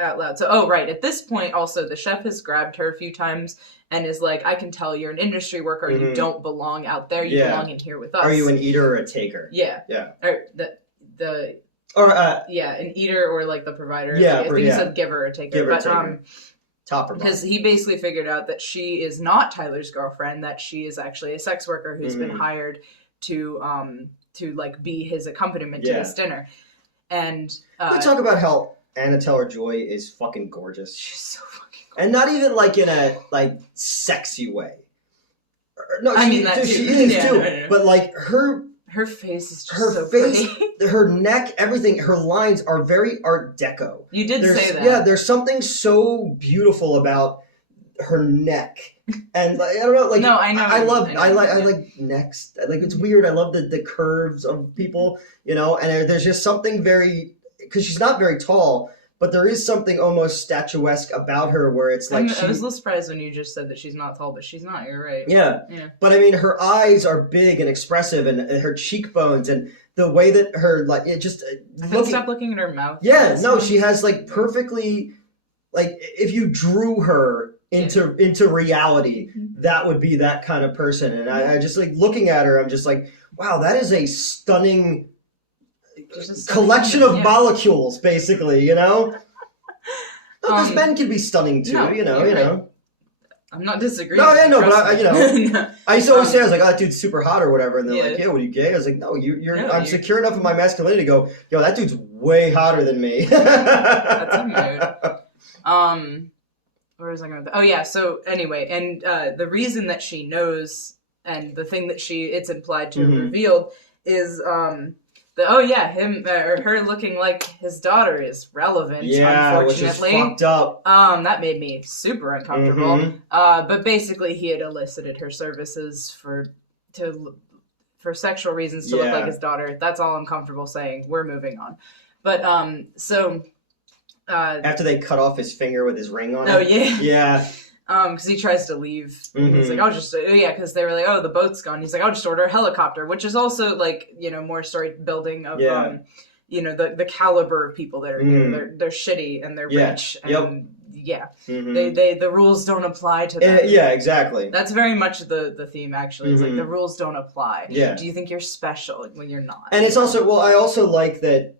out loud. So, at this point, also the chef has grabbed her a few times and is like, "I can tell you're an industry worker. You don't belong out there. You belong in here with us. Are you an eater or a taker?" Yeah. Or an eater or the provider. Yeah, I think he said giver or taker. Top or bottom. Because he basically figured out that she is not Tyler's girlfriend, that she is actually a sex worker who's been hired to be his accompaniment to this dinner. And we talk about how Anna Taylor-Joy is fucking gorgeous. She's so fucking gorgeous. And not even in a sexy way. No, she is too. No. But her face is just so pretty. Her neck, everything, her lines are very Art Deco. You did say that. Yeah, there's something so beautiful about her neck. And I don't know, no, I know. I like necks. It's weird. I love the curves of people, and there's just something very, because she's not very tall, but there is something almost statuesque about her where it's I was a little surprised when you just said that she's not tall, but she's not. You're right. Yeah. But I mean, her eyes are big and expressive, and her cheekbones, and the way that her it just. I think stop looking at her mouth. Yeah. No, she has perfectly, if you drew her into reality, that would be that kind of person. And I just looking at her, I'm just like, wow, that is a stunning collection of molecules, basically, Because men can be stunning too, Right. I'm not disagreeing. No, but I used to always say, I was like, "Oh, that dude's super hot" or whatever, and they're like, "Yeah, what are you gay?" I was like, "No, I'm secure enough in my masculinity to go, yo, that dude's way hotter than me." That's a mood. Where was I going? Oh yeah. So anyway, and the reason that she knows, and the thing that it's implied to have revealed is him or her looking like his daughter is relevant. Yeah, unfortunately, which is fucked up. That made me super uncomfortable. But basically, he had elicited her services for for sexual reasons to look like his daughter. That's all I'm comfortable saying. We're moving on. But after they cut off his finger with his ring on it. Oh yeah. Yeah. Because he tries to leave. And he's like, I'll just, because they were like, oh, the boat's gone. He's like, I'll just order a helicopter, which is also like, more story building of, the caliber of people that are here. They're shitty and they're rich. And the rules don't apply to them. Yeah, exactly. That's very much the theme, actually. It's like the rules don't apply. Yeah. Do you think you're special when you're not? And it's also, I also like that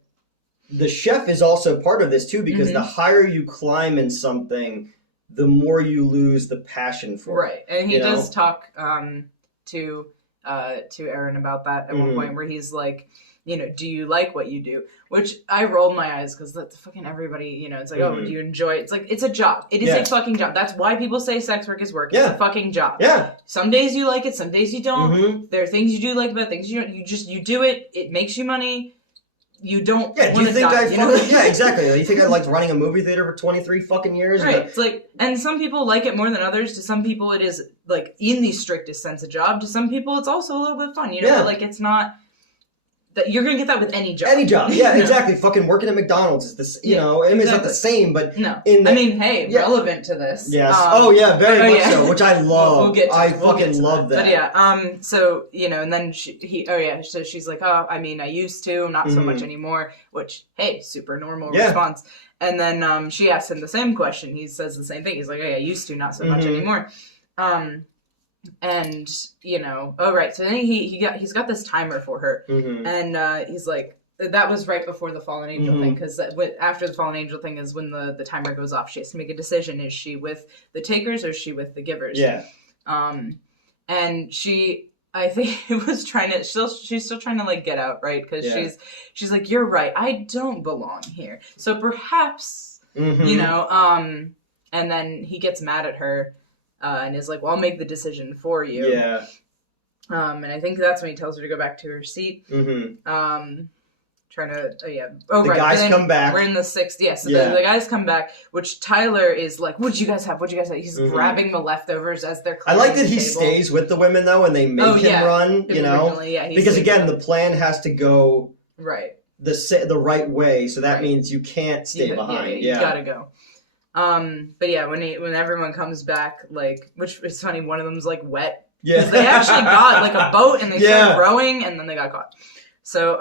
the chef is also part of this too, because the higher you climb in something, the more you lose the passion for it. Right. And he does talk to Aaron about that at one point, where he's like, do you like what you do? Which I rolled my eyes, because that's fucking everybody, it's like, oh, do you enjoy it? It's like, it's a job. It is a fucking job. That's why people say sex work is work. It's a fucking job. Yeah. Some days you like it, some days you don't. There are things you do like about things you don't. You do it. It makes you money. You don't. Yeah. Do you think yeah, exactly. You think I liked running a movie theater for 23 fucking years? Right. It's like, and some people like it more than others. To some people, it is like in the strictest sense a job. To some people, it's also a little bit fun. But like it's not. That you're gonna get that with any job. Any job, yeah, exactly. Fucking working at McDonald's is this, it's not the same, but no. Relevant to this. Yes. Very much so, which I love. We'll get to, I fucking love that. But so and then so she's like, oh, I mean, I used to, not so much anymore. Which, hey, super normal response. And then she asks him the same question. He says the same thing. He's like, oh yeah, I used to, not so much anymore. And so then he's got this timer for her, and he's like, that was right before the fallen angel thing, because after the fallen angel thing is when the timer goes off. She has to make a decision: is she with the takers or is she with the givers? And she, I think it was she's still trying to like get out, right? Because she's like, you're right, I don't belong here, so perhaps and then he gets mad at her. And is like, well, I'll make the decision for you. Yeah. And I think that's when he tells her to go back to her seat. Mm-hmm. The guys come back. We're in the sixth. Yes. The guys come back, which Tyler is like, what'd you guys have? He's grabbing the leftovers as they're clearing I like that the he table. Stays with the women, though, and they make him run, because, again, the plan has to go the right way, so that means you can't stay behind. You gotta go. But when everyone comes back, like, which is funny, one of them's like wet. Yeah. They actually got like a boat and they started rowing and then they got caught. So,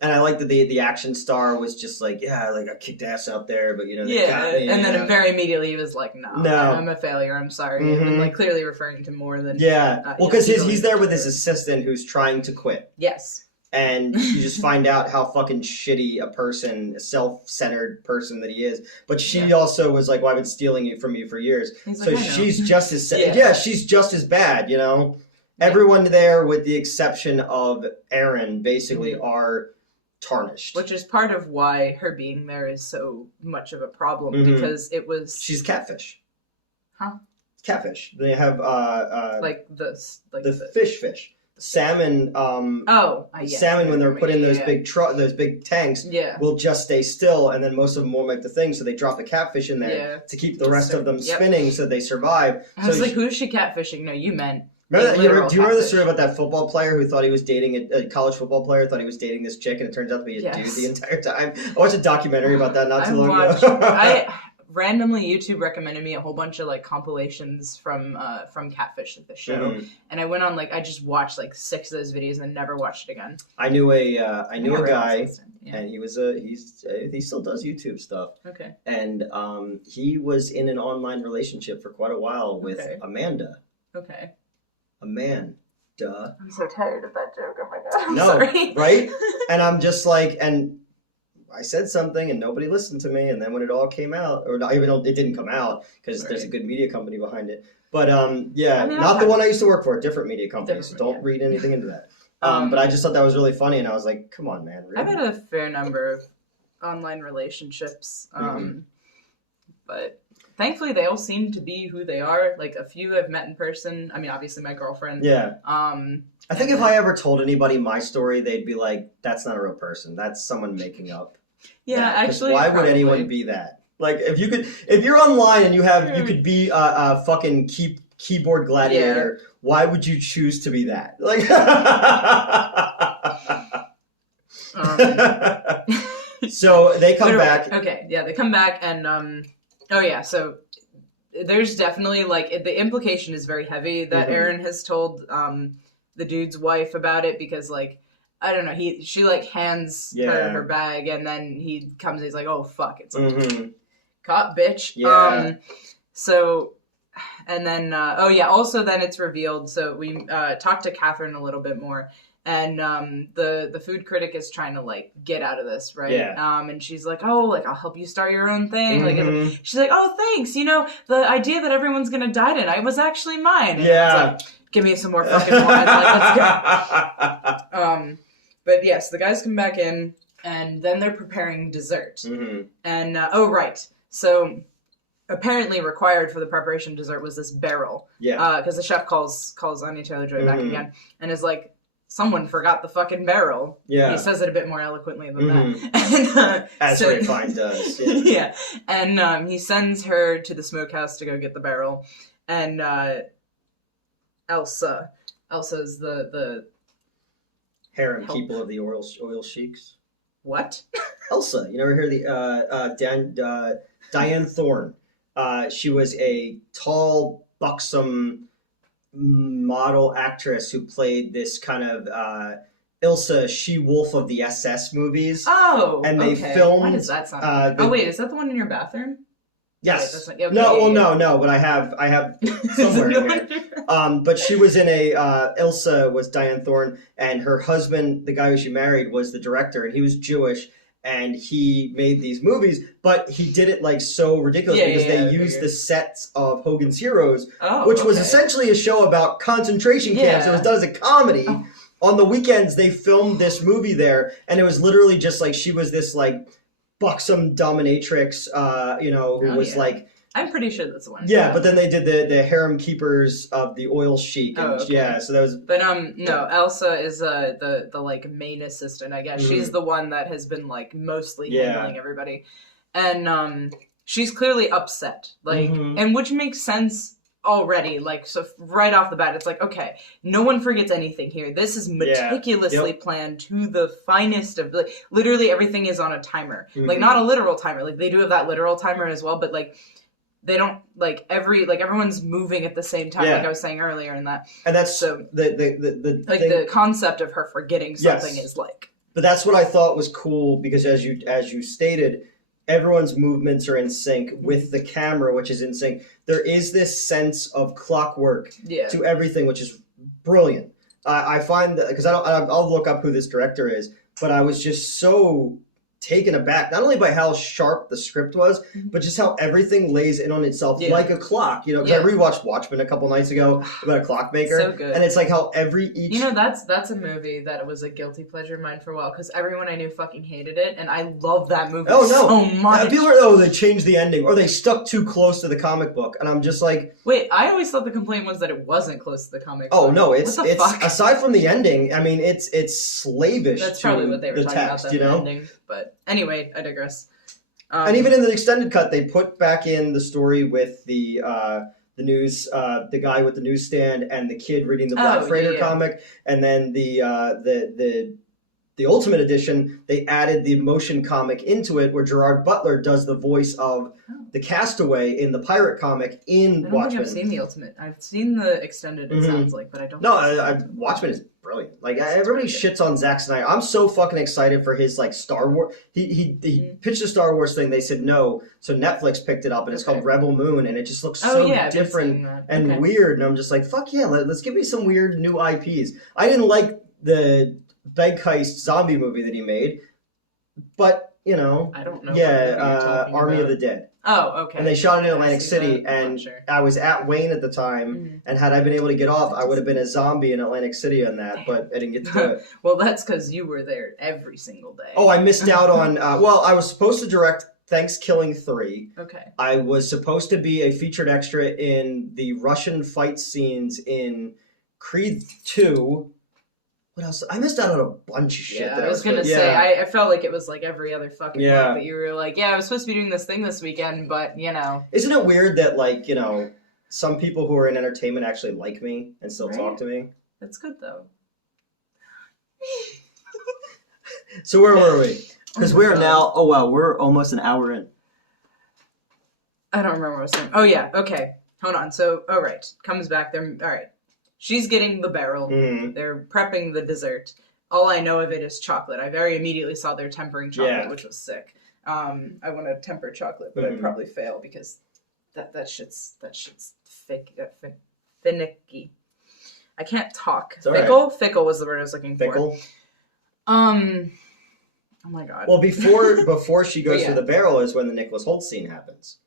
and I like that the action star was just like, I kicked ass out there, but they got me. And then very immediately he was like, no, I'm a failure, I'm sorry. And like clearly referring to more than because he's there with his assistant who's trying to quit. Yes. And you just find out how fucking shitty a self-centered person that he is. But she also was like, well, I've been stealing it from you for years. So she's just as she's just as bad, Everyone there, with the exception of Aaron, basically are tarnished. Which is part of why her being there is so much of a problem, because it was... She's catfish. Huh? Catfish. They have the fish. Salmon. Salmon when they're put in those big tanks, will just stay still, and then most of them won't make the thing, so they drop the catfish in there to keep the rest of them spinning, so they survive. I was like, who's she catfishing? No, you meant. Remember that? Do you remember the story about that football player who thought he was dating a college football player? Thought he was dating this chick, and it turns out to be a dude the entire time. I watched a documentary about that not too long ago. Randomly, YouTube recommended me a whole bunch of like compilations from Catfish, the show, and I went on I just watched 6 of those videos and never watched it again. I knew a guy, and he still does YouTube stuff. Okay. And he was in an online relationship for quite a while with Amanda. Okay. Amanda. I'm so tired of that joke. Oh my god. I'm sorry. Right? And I'm just like, and I said something and nobody listened to me, and then when it all came out, or not, even though it didn't come out because there's a good media company behind it, but not the one I used to work for, a different media company, so don't read anything into that. But I just thought that was really funny, and I was like, come on, man. Really? I've had a fair number of online relationships, but thankfully they all seem to be who they are. Like, a few I've met in person. I mean, obviously my girlfriend. Yeah. I think if I ever told anybody my story, they'd be like, that's not a real person. That's someone making up. Yeah, actually. Why would anyone be that? Like, if you're online and you could be fucking keep keyboard gladiator. Why would you choose to be that? Like, so they come back. Okay, yeah, they come back and so there's definitely like the implication is very heavy that Aaron has told the dude's wife about it because like I don't know she like hands her bag and then he comes and he's like, oh fuck, it's like, caught, bitch. So and then also then it's revealed, so we talked to Catherine a little bit more. And the food critic is trying to like get out of this, right? Yeah. And she's like, "Oh, like I'll help you start your own thing." Like she's like, "Oh, thanks. You know, the idea that everyone's gonna die tonight was actually mine." And it's like, give me some more fucking wine. Like, let's go. But yes, the guys come back in, and then they're preparing dessert. And so apparently required for the preparation dessert was this barrel. Yeah. Because the chef calls Anya Taylor-Joy back again, and is like, someone forgot the fucking barrel. Yeah. He says it a bit more eloquently than that. And, as Ray Fine does. Yeah. And he sends her to the smokehouse to go get the barrel. And Elsa's the harem keeper of the oil sheiks. What? Elsa. You never hear the Diane Thorne. She was a tall, buxom model actress who played this kind of Ilsa, she-wolf of the SS movies. Oh, and they filmed. Why does that sound? Wait, is that the one in your bathroom? Yes. Wait, no, but I have somewhere in here. But she was in a Ilsa was Diane Thorne, and her husband, the guy who she married, was the director, and he was Jewish. And he made these movies, but he did it like so ridiculous because they used the sets of Hogan's Heroes, which was essentially a show about concentration camps. It was done as a comedy. On the weekends, they filmed this movie there, and it was literally just like she was this like buxom dominatrix, who was like. I'm pretty sure that's the one. Yeah, but then they did the harem keepers of the oil sheik. And, so that was. But no, Elsa is the like main assistant, I guess. She's the one that has been like mostly handling everybody, and she's clearly upset, like, and which makes sense already. Like, so right off the bat, it's like, okay, no one forgets anything here. This is meticulously planned to the finest of like, literally everything is on a timer, like not a literal timer. Like they do have that literal timer as well, but like. They don't everyone's moving at the same time, like I was saying earlier in that. And that's so the like thing. The concept of her forgetting something is like. But that's what I thought was cool because as you stated, everyone's movements are in sync with the camera, which is in sync. There is this sense of clockwork to everything, which is brilliant. I find that because I'll look up who this director is, but I was just so taken aback, not only by how sharp the script was, but just how everything lays in on itself like a clock. You know, because I rewatched Watchmen a couple nights ago about a clockmaker, so good. And it's like how that's a movie that was a guilty pleasure of mine for a while because everyone I knew fucking hated it, and I love that movie so much. People are they changed the ending or they stuck too close to the comic book, and I'm just like, wait, I always thought the complaint was that it wasn't close to the comic book. Oh no, it's aside from the ending, I mean, it's slavish. That's probably what they were talking text, about. The ending. But anyway, I digress. And even in the extended cut, they put back in the story with the news, the guy with the newsstand and the kid reading the Black Freighter comic, and then the Ultimate Edition, they added the motion comic into it, where Gerard Butler does the voice of the Castaway in the pirate comic in Watchmen. I don't think I've seen the Ultimate. I've seen the extended. It sounds like, but I don't. No, Watchmen is brilliant. Like everybody shits on Zack Snyder. I'm so fucking excited for his like Star Wars. He pitched a Star Wars thing. They said no, so Netflix picked it up, and it's called Rebel Moon, and it just looks so different and weird. And I'm just like, fuck yeah, let's give me some weird new IPs. I didn't like the Beg Heist zombie movie that he made, but I don't know. Army of the Dead. Oh, okay. And they shot it in Atlantic City, and I was at Wayne at the time, and had I been able to get off, I would have been a zombie in Atlantic City on that, but I didn't get to do it. Well, that's because you were there every single day. Oh, I missed out on, I was supposed to direct Thanksgiving 3. Okay. I was supposed to be a featured extra in the Russian fight scenes in Creed 2. What else? I missed out on a bunch of shit. Yeah, I was gonna say, I felt like it was like every other fucking month that you were like, I was supposed to be doing this thing this weekend, but Isn't it weird that some people who are in entertainment actually like me and still talk to me. That's good, though. So where were we? Because we're now, we're almost an hour in. I don't remember what I was saying. Oh, yeah, okay. Hold on. So, all right. Comes back. All right. She's getting the barrel. Mm-hmm. They're prepping the dessert. All I know of it is chocolate. I very immediately saw they're tempering chocolate, which was sick. I want to temper chocolate, but I'd probably fail because that shit's finicky. I can't talk. Fickle? Right. Fickle was the word I was looking for. Fickle? Oh my god. Well, before she goes through the barrel is when the Nicholas Hoult scene happens.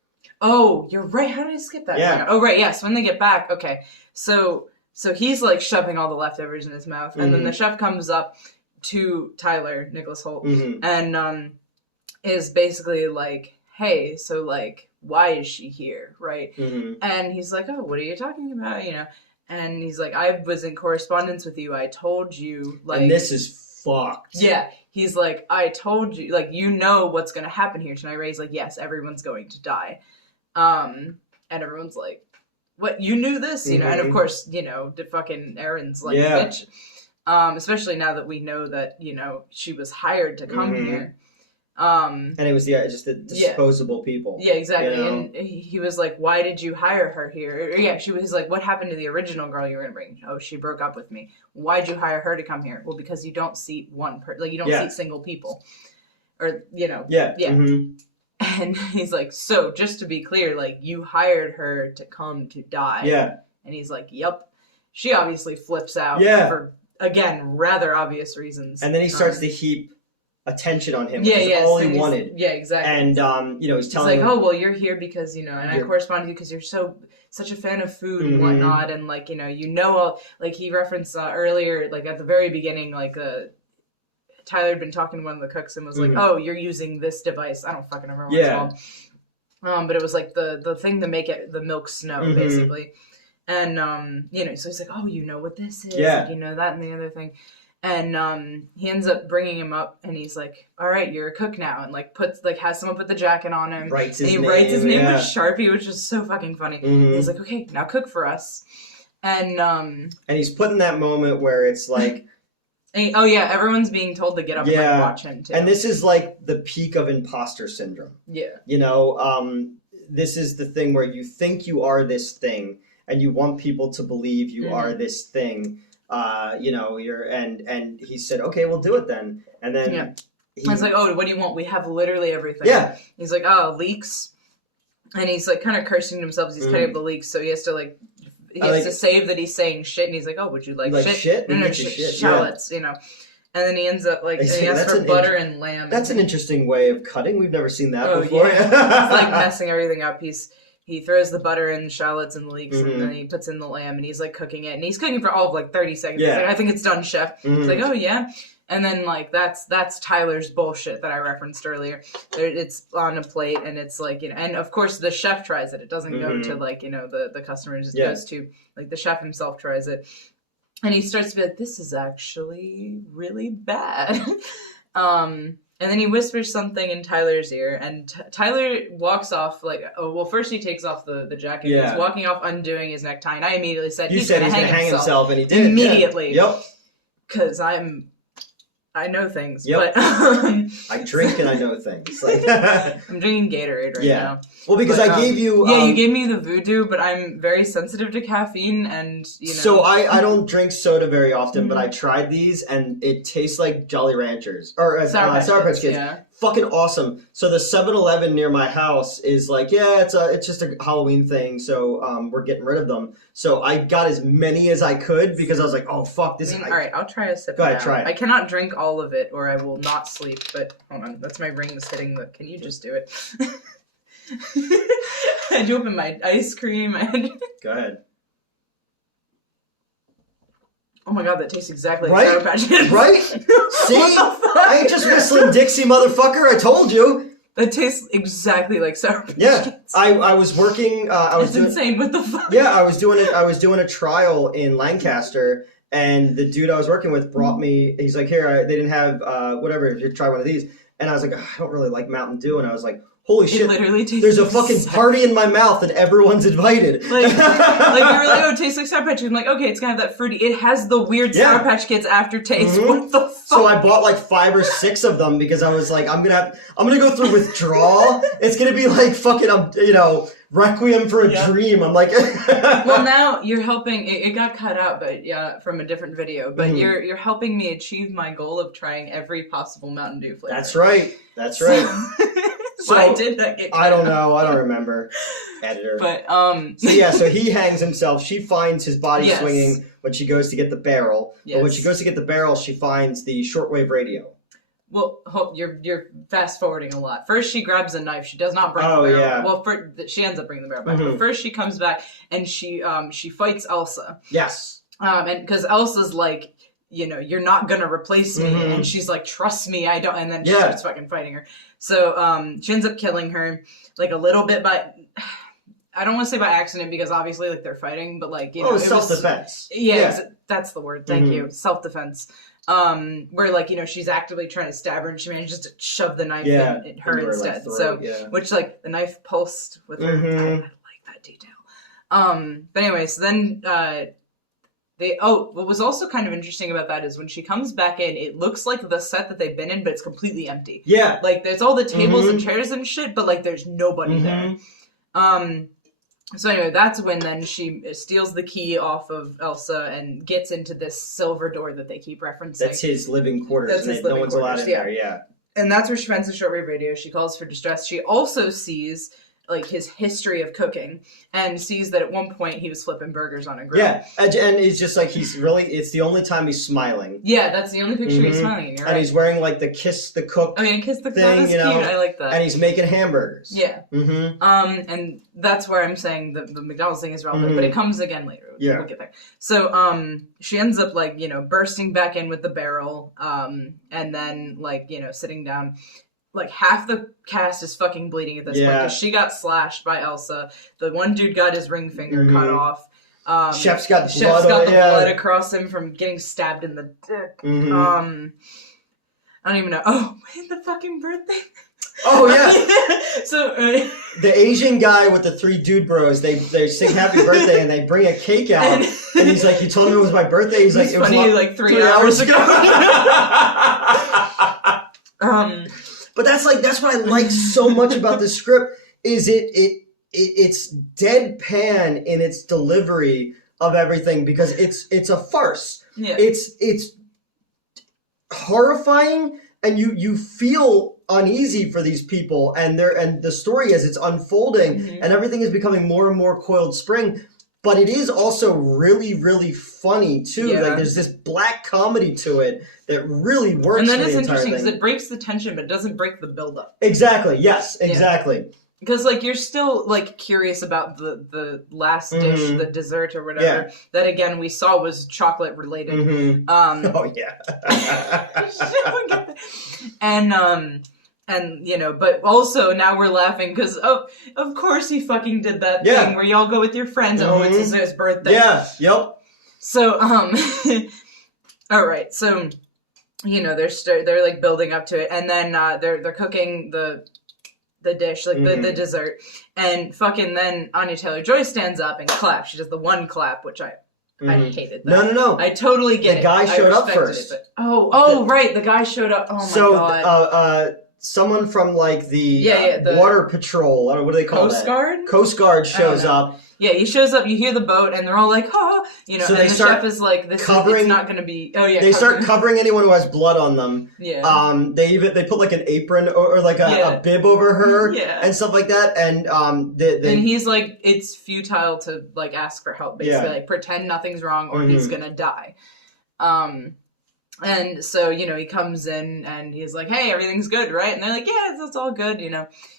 Oh, you're right. How did I skip that? Yeah. Oh, right. Yes. When they get back. Okay. So he's like shoving all the leftovers in his mouth, and then the chef comes up to Tyler, Nicholas Hoult, and is basically like, "Hey, so like, why is she here, right?" And he's like, "Oh, what are you talking about?" You know, and he's like, "I was in correspondence with you. I told you, like, and this is fucked." Yeah. He's like, "I told you, like, you know what's gonna happen here tonight." Ray's like, "Yes, everyone's going to die." And everyone's like, "What? You knew this?" You know, and of course, you know, the fucking Erin's like, bitch. Especially now that we know that, you know, she was hired to come here. And it was just the disposable people. Yeah, exactly. You know? And he was like, "Why did you hire her here?" Or, yeah, she was like, "What happened to the original girl you were gonna bring?" "Oh, she broke up with me." "Why'd you hire her to come here?" "Well, because you don't seat one person, like you don't seat single people, or you know." Yeah. And he's like, "So just to be clear, like you hired her to come to die." Yeah. And he's like, "Yup." She obviously flips out for again rather obvious reasons. And then he starts to heap attention on him, which is all he wanted. Yeah, exactly. And you know, he's telling him, "Oh, well, you're here because, you know, and I correspond to you because you're such a fan of food and whatnot, and like, you know all, like he referenced earlier, like at the very beginning, like Tyler had been talking to one of the cooks and was like, "Oh, you're using this device." I don't fucking remember what it's called. But it was like the thing to make the milk snow, basically. And you know, so he's like, "Oh, you know what this is?" Yeah. Like, you know that and the other thing. And he ends up bringing him up, and he's like, "All right, you're a cook now," and like has someone put the jacket on him. Writes his name with Sharpie, which is so fucking funny. He's like, "Okay, now cook for us," and he's put in that moment where it's like, everyone's being told to get up and like, watch him too. And this is like the peak of imposter syndrome. Yeah, you know, this is the thing where you think you are this thing, and you want people to believe you are this thing. You know, and he said, "Okay, we'll do it then." And then I was like, "Oh, what do you want? We have literally everything." Yeah. He's like, "Oh, leeks," and he's like kind of cursing to himself as he's cutting up the leeks, so he has to like to save that he's saying shit, and he's like, "Oh, would you like shit?" No, shallots, you know. And then he ends up like he asks for butter and lamb. That's an interesting way of cutting. We've never seen that before. Yeah. He's like messing everything up. He throws the butter and shallots and the leeks, and then he puts in the lamb, and he's like cooking it, and he's cooking for all of like 30 seconds. Yeah. He's like, "I think it's done, chef." He's like, "Oh yeah," and then like that's Tyler's bullshit that I referenced earlier. It's on a plate, and it's like, you know, and of course the chef tries it. It doesn't go to like, you know, the customers. It goes to like the chef himself tries it, and he starts to be like, "This is actually really bad." And then he whispers something in Tyler's ear, and Tyler walks off like, first he takes off the jacket. Yeah. He's walking off, undoing his necktie, and I immediately said, he's going to hang himself, and he did. Immediately. Yeah. Yep. Because I know things, but I drink and I know things. Like I'm drinking Gatorade right now. Well, because I gave you... you gave me the Voodoo, but I'm very sensitive to caffeine, and, you know... So I don't drink soda very often, but I tried these, and it tastes like Jolly Ranchers. Or Sour Patch Kids. Yeah. Fucking awesome. So the 7-Eleven near my house is like, it's just a Halloween thing, so we're getting rid of them. So I got as many as I could, because I was like, oh, fuck, this... all right, I'll try a sip. Go ahead, try it. I cannot drink all of it, or I will not sleep, but hold on, that's my rings hitting the... Can you just do it? I had to open my ice cream. Go ahead. Oh my god, that tastes exactly like Sour Patch Kids. Right? See? I ain't just whistling Dixie, motherfucker. I told you. That tastes exactly like Sour Patch Kids. Yeah, I was working. That's insane. What the fuck? Yeah, I was doing a trial in Lancaster, and the dude I was working with brought me. He's like, "Here, they didn't have whatever. If you try one of these." And I was like, "I don't really like Mountain Dew," and I was like, holy shit, literally tastes there's a fucking party in my mouth and everyone's invited. Like you're like, oh, it tastes like Sour Patch Kids. I'm like, okay, it's gonna have that fruity. It has the weird Sour Patch Kids aftertaste. Mm-hmm. What the fuck? So I bought like 5 or 6 of them because I was like, I'm gonna go through withdrawal. It's gonna be like fucking, Requiem for a Dream. I'm like, well, now you're helping. It got cut out, but from a different video. But you're helping me achieve my goal of trying every possible Mountain Dew flavor. That's right. So, why did that get cut I don't know. I don't remember. Editor. But so he hangs himself. She finds his body swinging when she goes to get the barrel. Yes. But when she goes to get the barrel, she finds the shortwave radio. Well, you're fast forwarding a lot. First, she grabs a knife. She does not bring the barrel. Yeah. Well, she ends up bringing the barrel back. But first, she comes back and she fights Elsa. Yes. And because Elsa's like, you're not gonna replace me, and she's like, trust me, I don't. And then she starts fucking fighting her. So she ends up killing her like a little bit, but I don't want to say by accident because obviously like they're fighting, but like self-defense. That's the word. Thank you, self-defense. Where like she's actively trying to stab her and she manages to shove the knife in her instead. Which like the knife pulsed with her. I like that detail. But anyway, so then what was also kind of interesting about that is when she comes back in, it looks like the set that they've been in, but it's completely empty. Yeah. Like there's all the tables and chairs and shit, but like there's nobody there. So anyway, that's when then she steals the key off of Elsa and gets into this silver door that they keep referencing. That's his living quarters. No one's allowed in there, yeah. And that's where she finds the shortwave radio. She calls for distress. She also sees like his history of cooking and sees that at one point he was flipping burgers on a grill. Yeah, and he's just like, it's the only time he's smiling. Yeah, that's the only picture he's smiling. You're right. And he's wearing like the kiss the cook kiss the cook thing, is cute. I like that. And he's making hamburgers. Yeah. And that's where I'm saying the McDonald's thing is relevant, but it comes again later. We'll get there. So she ends up like, bursting back in with the barrel, and then like, sitting down. Like half the cast is fucking bleeding at this point because she got slashed by Elsa. The one dude got his ring finger cut off. Chef's got the blood across him from getting stabbed in the dick. I don't even know. Oh, the fucking birthday. Oh yeah. So the Asian guy with the 3 dude bros, they sing happy birthday and they bring a cake out and he's like, you told me it was my birthday. He's like, it was funny, like 3 hours ago. But that's what I like so much about this script is it's deadpan in its delivery of everything because it's a farce. Yeah. It's horrifying and you feel uneasy for these people and the story as it's unfolding and everything is becoming more and more coiled spring. But it is also really, really funny, too. Yeah. Like, there's this black comedy to it that really works. And that is interesting because it breaks the tension, but it doesn't break the buildup. Exactly. Yes, exactly. Because, like, you're still, like, curious about the last dish, the dessert or whatever. Yeah. That, again, we saw was chocolate-related. Oh, yeah. And, but also now we're laughing because, of course he fucking did that thing where y'all go with your friends. Oh, it's his birthday. Yeah, yep. So, all right. So, they're like building up to it. And then they're cooking the dish, like the dessert. And fucking then Anya Taylor-Joy stands up and claps. She does the one clap, which I hated that. No. I totally get it. The guy showed up first. Right. The guy showed up. Oh, my God. Someone from like the water patrol, what do they call Coast Guard? Coast Guard shows up. Yeah, he shows up, you hear the boat, and they're all like, so and the chef is like, it's not going to be, they start covering anyone who has blood on them. Yeah. They put like an apron or like a bib over her and stuff like that, and and he's like, it's futile to like ask for help, basically, like pretend nothing's wrong or he's going to die. And so, he comes in and he's like, hey, everything's good, right? And they're like, yeah, it's all good,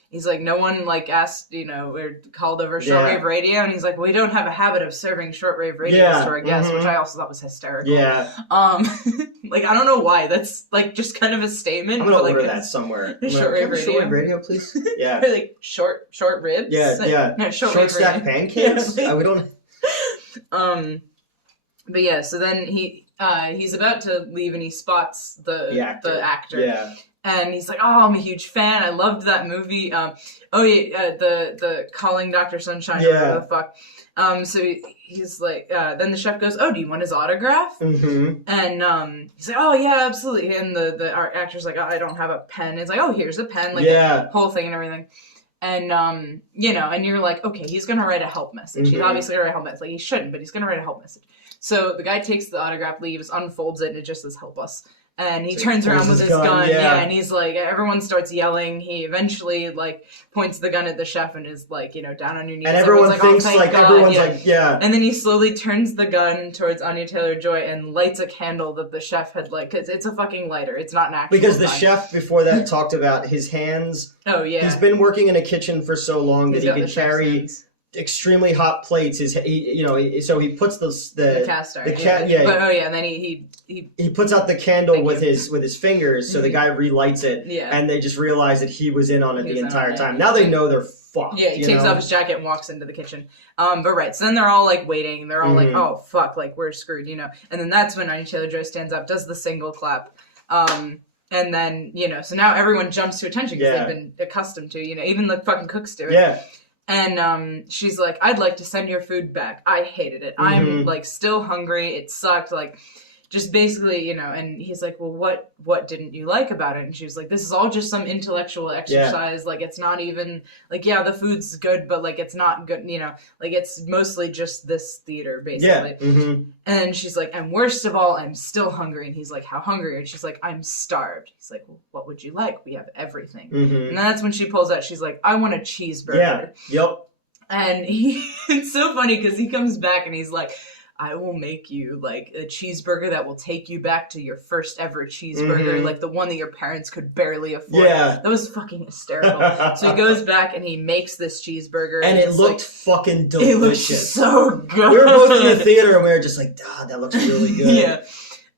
He's like, no one, like, asked, or called over shortwave radio. And he's like, we don't have a habit of serving shortwave radios to our guests, which I also thought was hysterical. Yeah. Like, I don't know why. That's, like, just kind of a statement. I'm going to order that somewhere. Shortwave radio, please? Yeah. Like, short ribs? Yeah. No, short stack pancakes? We don't... But yeah, so then he's about to leave and he spots the actor. Yeah. And he's like, oh, I'm a huge fan. I loved that movie. The Calling Dr. Sunshine or whatever the fuck. So he's like, then the chef goes, oh, do you want his autograph? Mm-hmm. And he's like, oh, yeah, absolutely. And the actor's like, oh, I don't have a pen. It's like, oh, here's a pen. Like, the whole thing and everything. And, and you're like, okay, he's going to write a help message. He's obviously going to write a help message. Like, he shouldn't, but he's going to write a help message. So the guy takes the autograph, leaves, unfolds it, and it just says, help us. And he turns around with his gun, and he's like, everyone starts yelling. He eventually, like, points the gun at the chef and is like, down on your knees. And everyone thinks, And then he slowly turns the gun towards Anya Taylor-Joy and lights a candle that the chef had, because it's a fucking lighter. It's not an actual Because the gun. chef, before that, talked about his hands. Oh, yeah. He's been working in a kitchen for so long that he could carry extremely hot plates. So he puts the cast iron. And then he puts out the candle with his fingers, so the guy relights it, and they just realize that he was in on it the entire time. Now they know they're fucked. Yeah, he takes off his jacket and walks into the kitchen. So then they're all like waiting. They're all like, oh fuck, like we're screwed, And then that's when Anya Taylor-Joy stands up, does the single clap. And then, so now everyone jumps to attention because they've been accustomed to, even the fucking cooks do it. Yeah. And she's like, I'd like to send your food back. I hated it. I'm like still hungry. It sucked. Like, just basically, and he's like, well, what didn't you like about it? And she was like, this is all just some intellectual exercise. Yeah. Like, it's not even, like, yeah, the food's good, but, like, it's not good, like, it's mostly just this theater, basically. Yeah. Mm-hmm. And she's like, and worst of all, I'm still hungry. And he's like, how hungry? And she's like, I'm starved. He's like, well, what would you like? We have everything. Mm-hmm. And that's when she pulls out, she's like, I want a cheeseburger. Yeah. Yep. And it's so funny because he comes back and he's like, I will make you, like, a cheeseburger that will take you back to your first ever cheeseburger, like the one that your parents could barely afford. Yeah. That was fucking hysterical. So he goes back and he makes this cheeseburger. And it looked fucking delicious. It looked so good. We were both in the theater and we were just like, that looks really good. Yeah.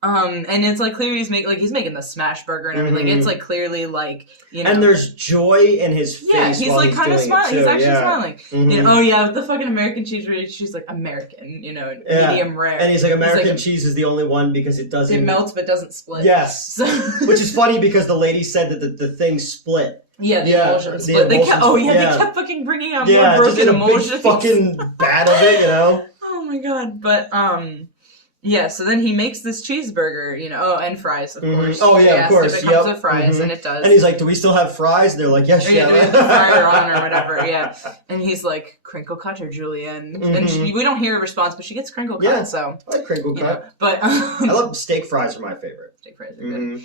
And it's like clear he's making the smash burger and everything. It's like clearly like, And there's joy in his face. Yeah, he's like kind of smiling. He's actually smiling. Mm-hmm. The fucking American cheese. She's like American, medium rare. And he's like American cheese is the only one because it doesn't. It melts but doesn't split. Yes. So... Which is funny because the lady said that the thing split. Yeah, the emulsion split. They kept fucking bringing out more broken emulsions. Big fucking bat of it, Oh my god, but yeah, so then he makes this cheeseburger, and fries, of course. Oh, yeah, of course. If it comes with fries, and it does. And he's like, do we still have fries? And they're like, yes, yeah. We have the fryer on or whatever, yeah. And he's like, crinkle cutter, Julianne. And we don't hear a response, but she gets crinkle cut, so. I like crinkle cut. But I love steak fries are my favorite. Steak fries are good.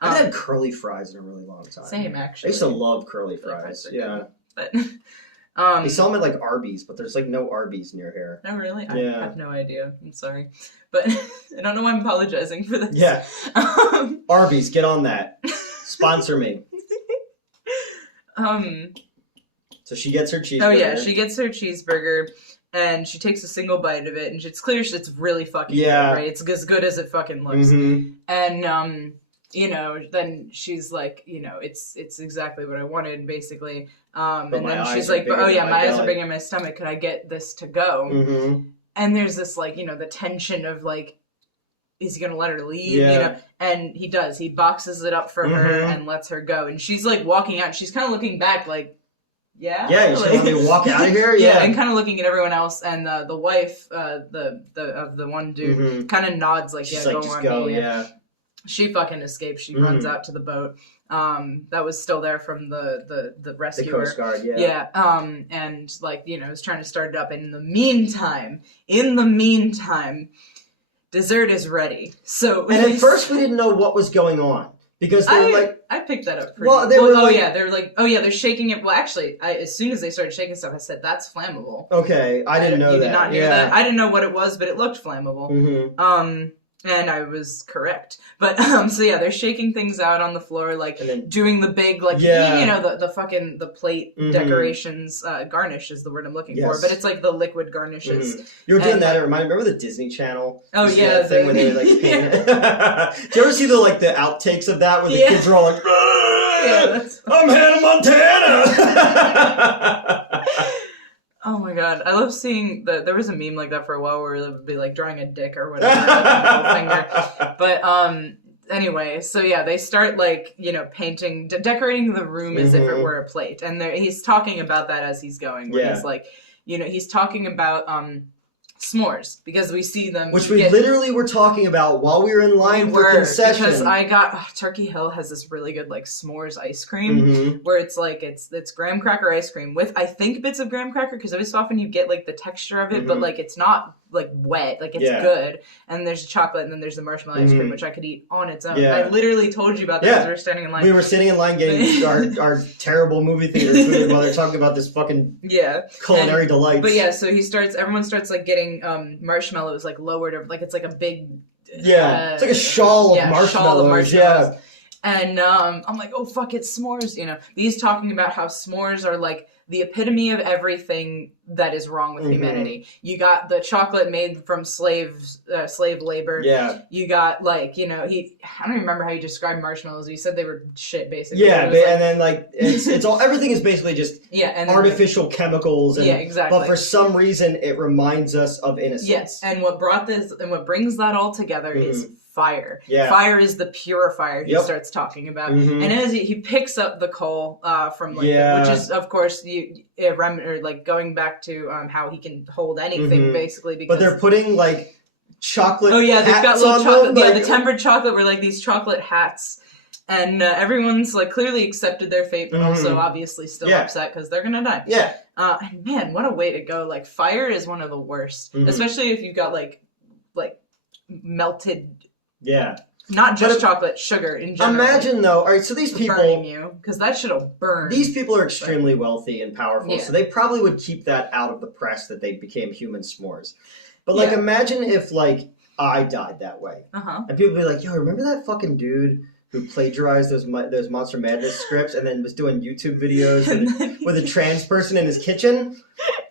I haven't had curly fries in a really long time. Same, actually. I used to love curly fries, yeah. But... they sell them at like Arby's, but there's like no Arby's near here. Oh, really? I have no idea. I'm sorry. But I don't know why I'm apologizing for this. Yeah. Arby's, get on that. Sponsor me. So she gets her cheeseburger. Oh, yeah. She gets her cheeseburger, and she takes a single bite of it, and it's clear it's really fucking good, right? It's as good as it fucking looks. Mm-hmm. And, then she's like, it's exactly what I wanted, basically. And then she's like, my eyes are big in my stomach. Could I get this to go? Mm-hmm. And there's this, like, the tension of, like, is he going to let her leave? Yeah. And he does. He boxes it up for her and lets her go. And she's, like, walking out. She's kind of looking back, like, yeah? Yeah, you're going to let me walk out of here? Yeah, and kind of looking at everyone else. And the wife of the one dude kind of nods, like, she's go like, just on go, me. Yeah. She fucking escapes. She runs out to the boat. That was still there from the rescuer. The Coast Guard, yeah. Yeah, and, like, was trying to start it up. And in the meantime, dessert is ready. So... And at first we didn't know what was going on. Because they were like... I picked that up pretty well. They're shaking it. Well, actually, as soon as they started shaking stuff, I said, that's flammable. Okay, I didn't know that. You did not hear that? I didn't know what it was, but it looked flammable. Mm-hmm. And I was correct. But, they're shaking things out on the floor, like, doing the big, like, the plate decorations, garnish is the word I'm looking for, but it's, like, the liquid garnishes. Mm-hmm. You were doing that, it remember the Disney Channel? Oh, yeah. That thing where they, like, paint it? Do you ever see the outtakes of that, where the kids are all like, I'm Hannah Montana! Oh my god, I love seeing there was a meme like that for a while where it would be like drawing a dick or whatever, like a finger. But anyway, so yeah, they start like, painting, decorating the room as if it were a plate. And he's talking about that as he's going, where he's like, he's talking about s'mores, because we see them, which we literally were talking about while we were in line for concession. Because I got Turkey Hill has this really good like s'mores ice cream, where it's like it's graham cracker ice cream with, I think, bits of graham cracker, because every so often you get like the texture of it, but like it's not like wet, like it's good. And there's chocolate, and then there's the marshmallow ice cream, which I could eat on its own. I literally told you about that as we were standing in line. We were sitting in line getting our terrible movie theater food while they're talking about this fucking culinary delights. But yeah, so everyone starts like getting marshmallows like lowered over, like it's like a big it's like a shawl of marshmallows. And I'm like, oh fuck, it's s'mores. He's talking about how s'mores are like the epitome of everything that is wrong with humanity. You got the chocolate made from slave labor. You got like, I don't even remember how you described marshmallows. You said they were shit, basically. And then like it's all, everything is basically just and artificial chemicals. And, exactly. But for some reason, it reminds us of innocence. Yes, and what brings that all together is fire. Fire is the purifier he starts talking about. And as he picks up the coal from like which is of course like going back to how he can hold anything basically, because but they're putting like chocolate they've got little chocolate them, the tempered chocolate were like these chocolate hats. And everyone's like clearly accepted their fate, but also obviously still upset because they're gonna die. And man, what a way to go! Like fire is one of the worst, especially if you've got like melted. Not just chocolate, sugar in general. Imagine though, all right, so these people burning you, because that shit'll burn. These people are extremely wealthy and powerful, so they probably would keep that out of the press that they became human s'mores. But like, imagine if like I died that way, and people would be like, "Yo, remember that fucking dude who plagiarized those Monster Madness scripts and then was doing YouTube videos with a trans person in his kitchen?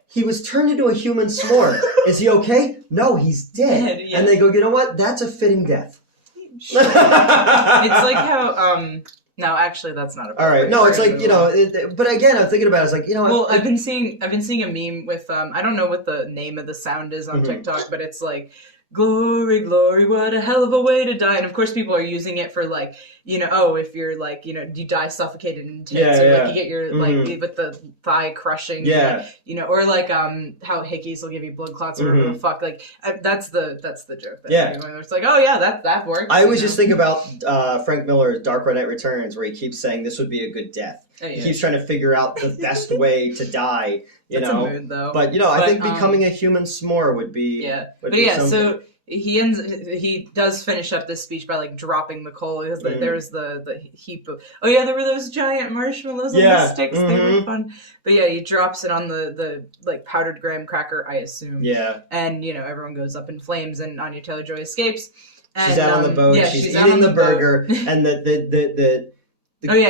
He was turned into a human s'more. Is he okay? No, he's dead." And they go, "You know what? That's a fitting death." It's like how no, actually that's not a all right. No, it's like, but again, I'm thinking about it, it's like, well, I've been seeing a meme with I don't know what the name of the sound is on TikTok, but it's like, glory, glory, what a hell of a way to die. And of course people are using it for like, if you're like, you die suffocated in tents, or like you get your like with the thigh crushing, or like how hickeys will give you blood clots or whatever the fuck. Like that's the joke. It's like, oh yeah, that works. I always just think about Frank Miller's Dark Knight Returns, where he keeps saying this would be a good death. He keeps trying to figure out the best way to die. That's a mood, though. But I think becoming a human s'more would be something. So he does finish up this speech by like dropping the coal, because there was the heap of there were those giant marshmallows on the sticks. They were fun. But he drops it on the like powdered graham cracker, I assume. And everyone goes up in flames, and Anya Taylor-Joy escapes. And, she's out on the boat. She's eating the burger, and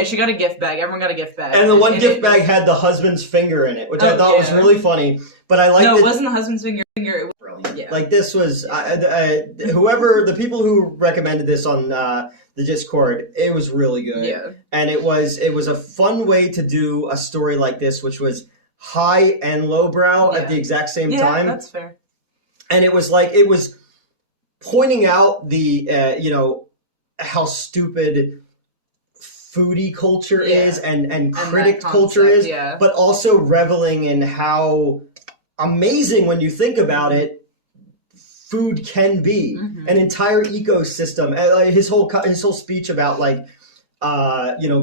she got a gift bag. Everyone got a gift bag. And the one gift bag had the husband's finger in it, which I thought was really funny. But I like. No, it wasn't the husband's finger. It was brilliant. Yeah. Like this was the people who recommended this on the Discord. It was really good. Yeah. And it was a fun way to do a story like this, which was high and lowbrow at the exact same time. Yeah, that's fair. And it was pointing out the how stupid foodie culture is and critic culture is, but also reveling in how amazing, when you think about it, food can be an entire ecosystem. His whole speech about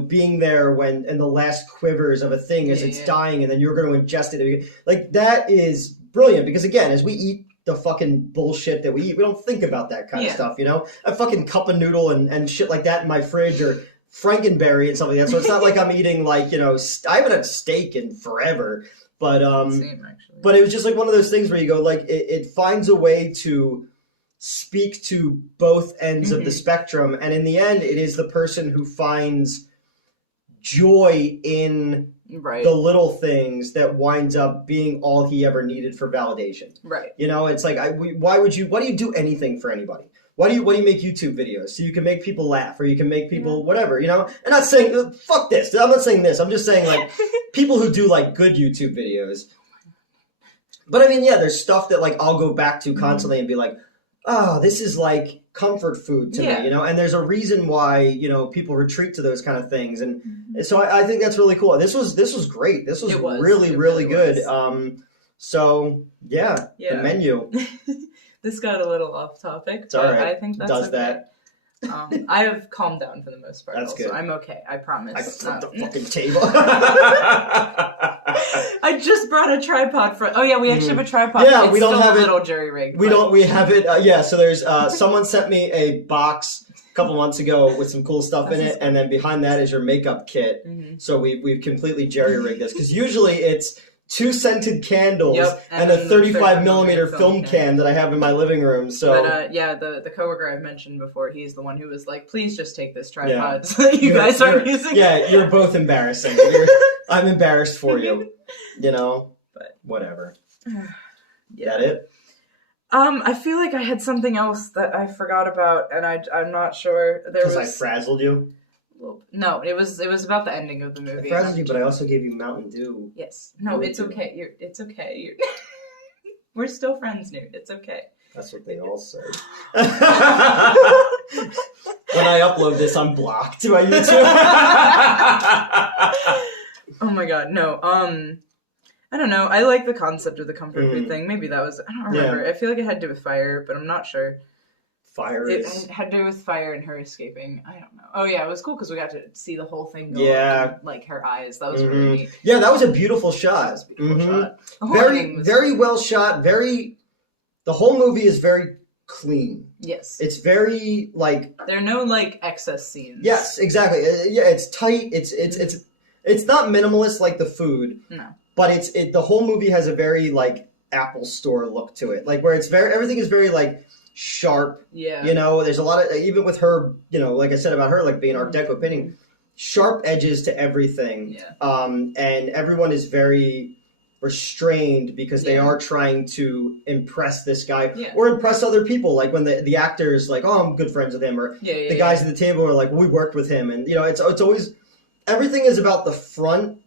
being there when in the last quivers of a thing as it's dying, and then you're going to ingest it. Like, that is brilliant, because again, as we eat the fucking bullshit that we eat, we don't think about that kind of stuff, A fucking cup of noodle and shit like that in my fridge, or Frankenberry and stuff like that. So it's not like I'm eating I haven't had steak in forever, but same, actually. But it was just like one of those things where you go it finds a way to speak to both ends of the spectrum, and in the end, it is the person who finds joy in the little things that winds up being all he ever needed for validation. Right. It's like why do you do anything for anybody? Why do you make YouTube videos? So you can make people laugh, or you can make people whatever, I'm not saying fuck this. I'm not saying this. I'm just saying people who do good YouTube videos. But I mean, there's stuff that I'll go back to constantly and be like, oh, this is like comfort food to Yeah. me, and there's a reason why, people retreat to those kind of things. And so I think that's really cool. This was great. This was really, really good. So yeah, the menu. This got a little off topic, It's all but right. I think that's Does okay. that. I have calmed down for the most part. That's also. good. I'm okay. I promise. I flipped the fucking table. I just brought a tripod for. Oh yeah, we actually have a tripod. Yeah, it's we don't still have a it. Little jury rigged. We have it. Yeah, so there's someone sent me a box a couple months ago with some cool stuff in it, and then behind that is your makeup kit. Mm-hmm. So we've completely jerry rigged this because usually it's 2 scented candles and a 35 millimeter film can that I have in my living room. So, but the coworker I've mentioned before, he's the one who was like, "Please just take this tripod so that you guys aren't using." Yeah, you're both embarrassing. I'm embarrassed for you. But whatever. That it? I feel like I had something else that I forgot about, and I'm not sure. Because I frazzled you. No, it was about the ending of the movie. I frazzled you, but I also gave you Mountain Dew. Yes. No, it's okay. It's okay. We're still friends, Newt. It's okay. That's what they all say. When I upload this, I'm blocked by YouTube. Oh my god, no. I don't know. I like the concept of the comfort food thing. Maybe that was. I don't remember. I feel like it had to do with fire, but I'm not sure. It had to do with fire and her escaping. I don't know. Oh yeah, it was cool because we got to see the whole thing go up, like her eyes. That was really neat. Yeah, that was a beautiful shot. That was a beautiful shot. Very well shot. The whole movie is very clean. Yes. It's very like there are no like excess scenes. Yes, exactly. Yeah, it's tight. It's not minimalist like the food. No. But the whole movie has a very like Apple Store look to it. Like where everything is very like sharp. Yeah. There's a lot of, even with her, like I said about her, like being Art Deco painting, sharp edges to everything. Yeah. And everyone is very restrained because they are trying to impress this guy or impress other people. Like when the actor's like, oh, I'm good friends with him, or the guys at the table are like, well, we worked with him. And, it's always, everything is about the front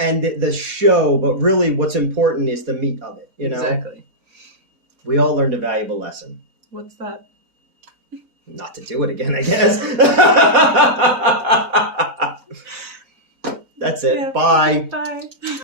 and the show, but really what's important is the meat of it, Exactly. We all learned a valuable lesson. What's that? Not to do it again, I guess. That's it. Yeah. Bye. Bye.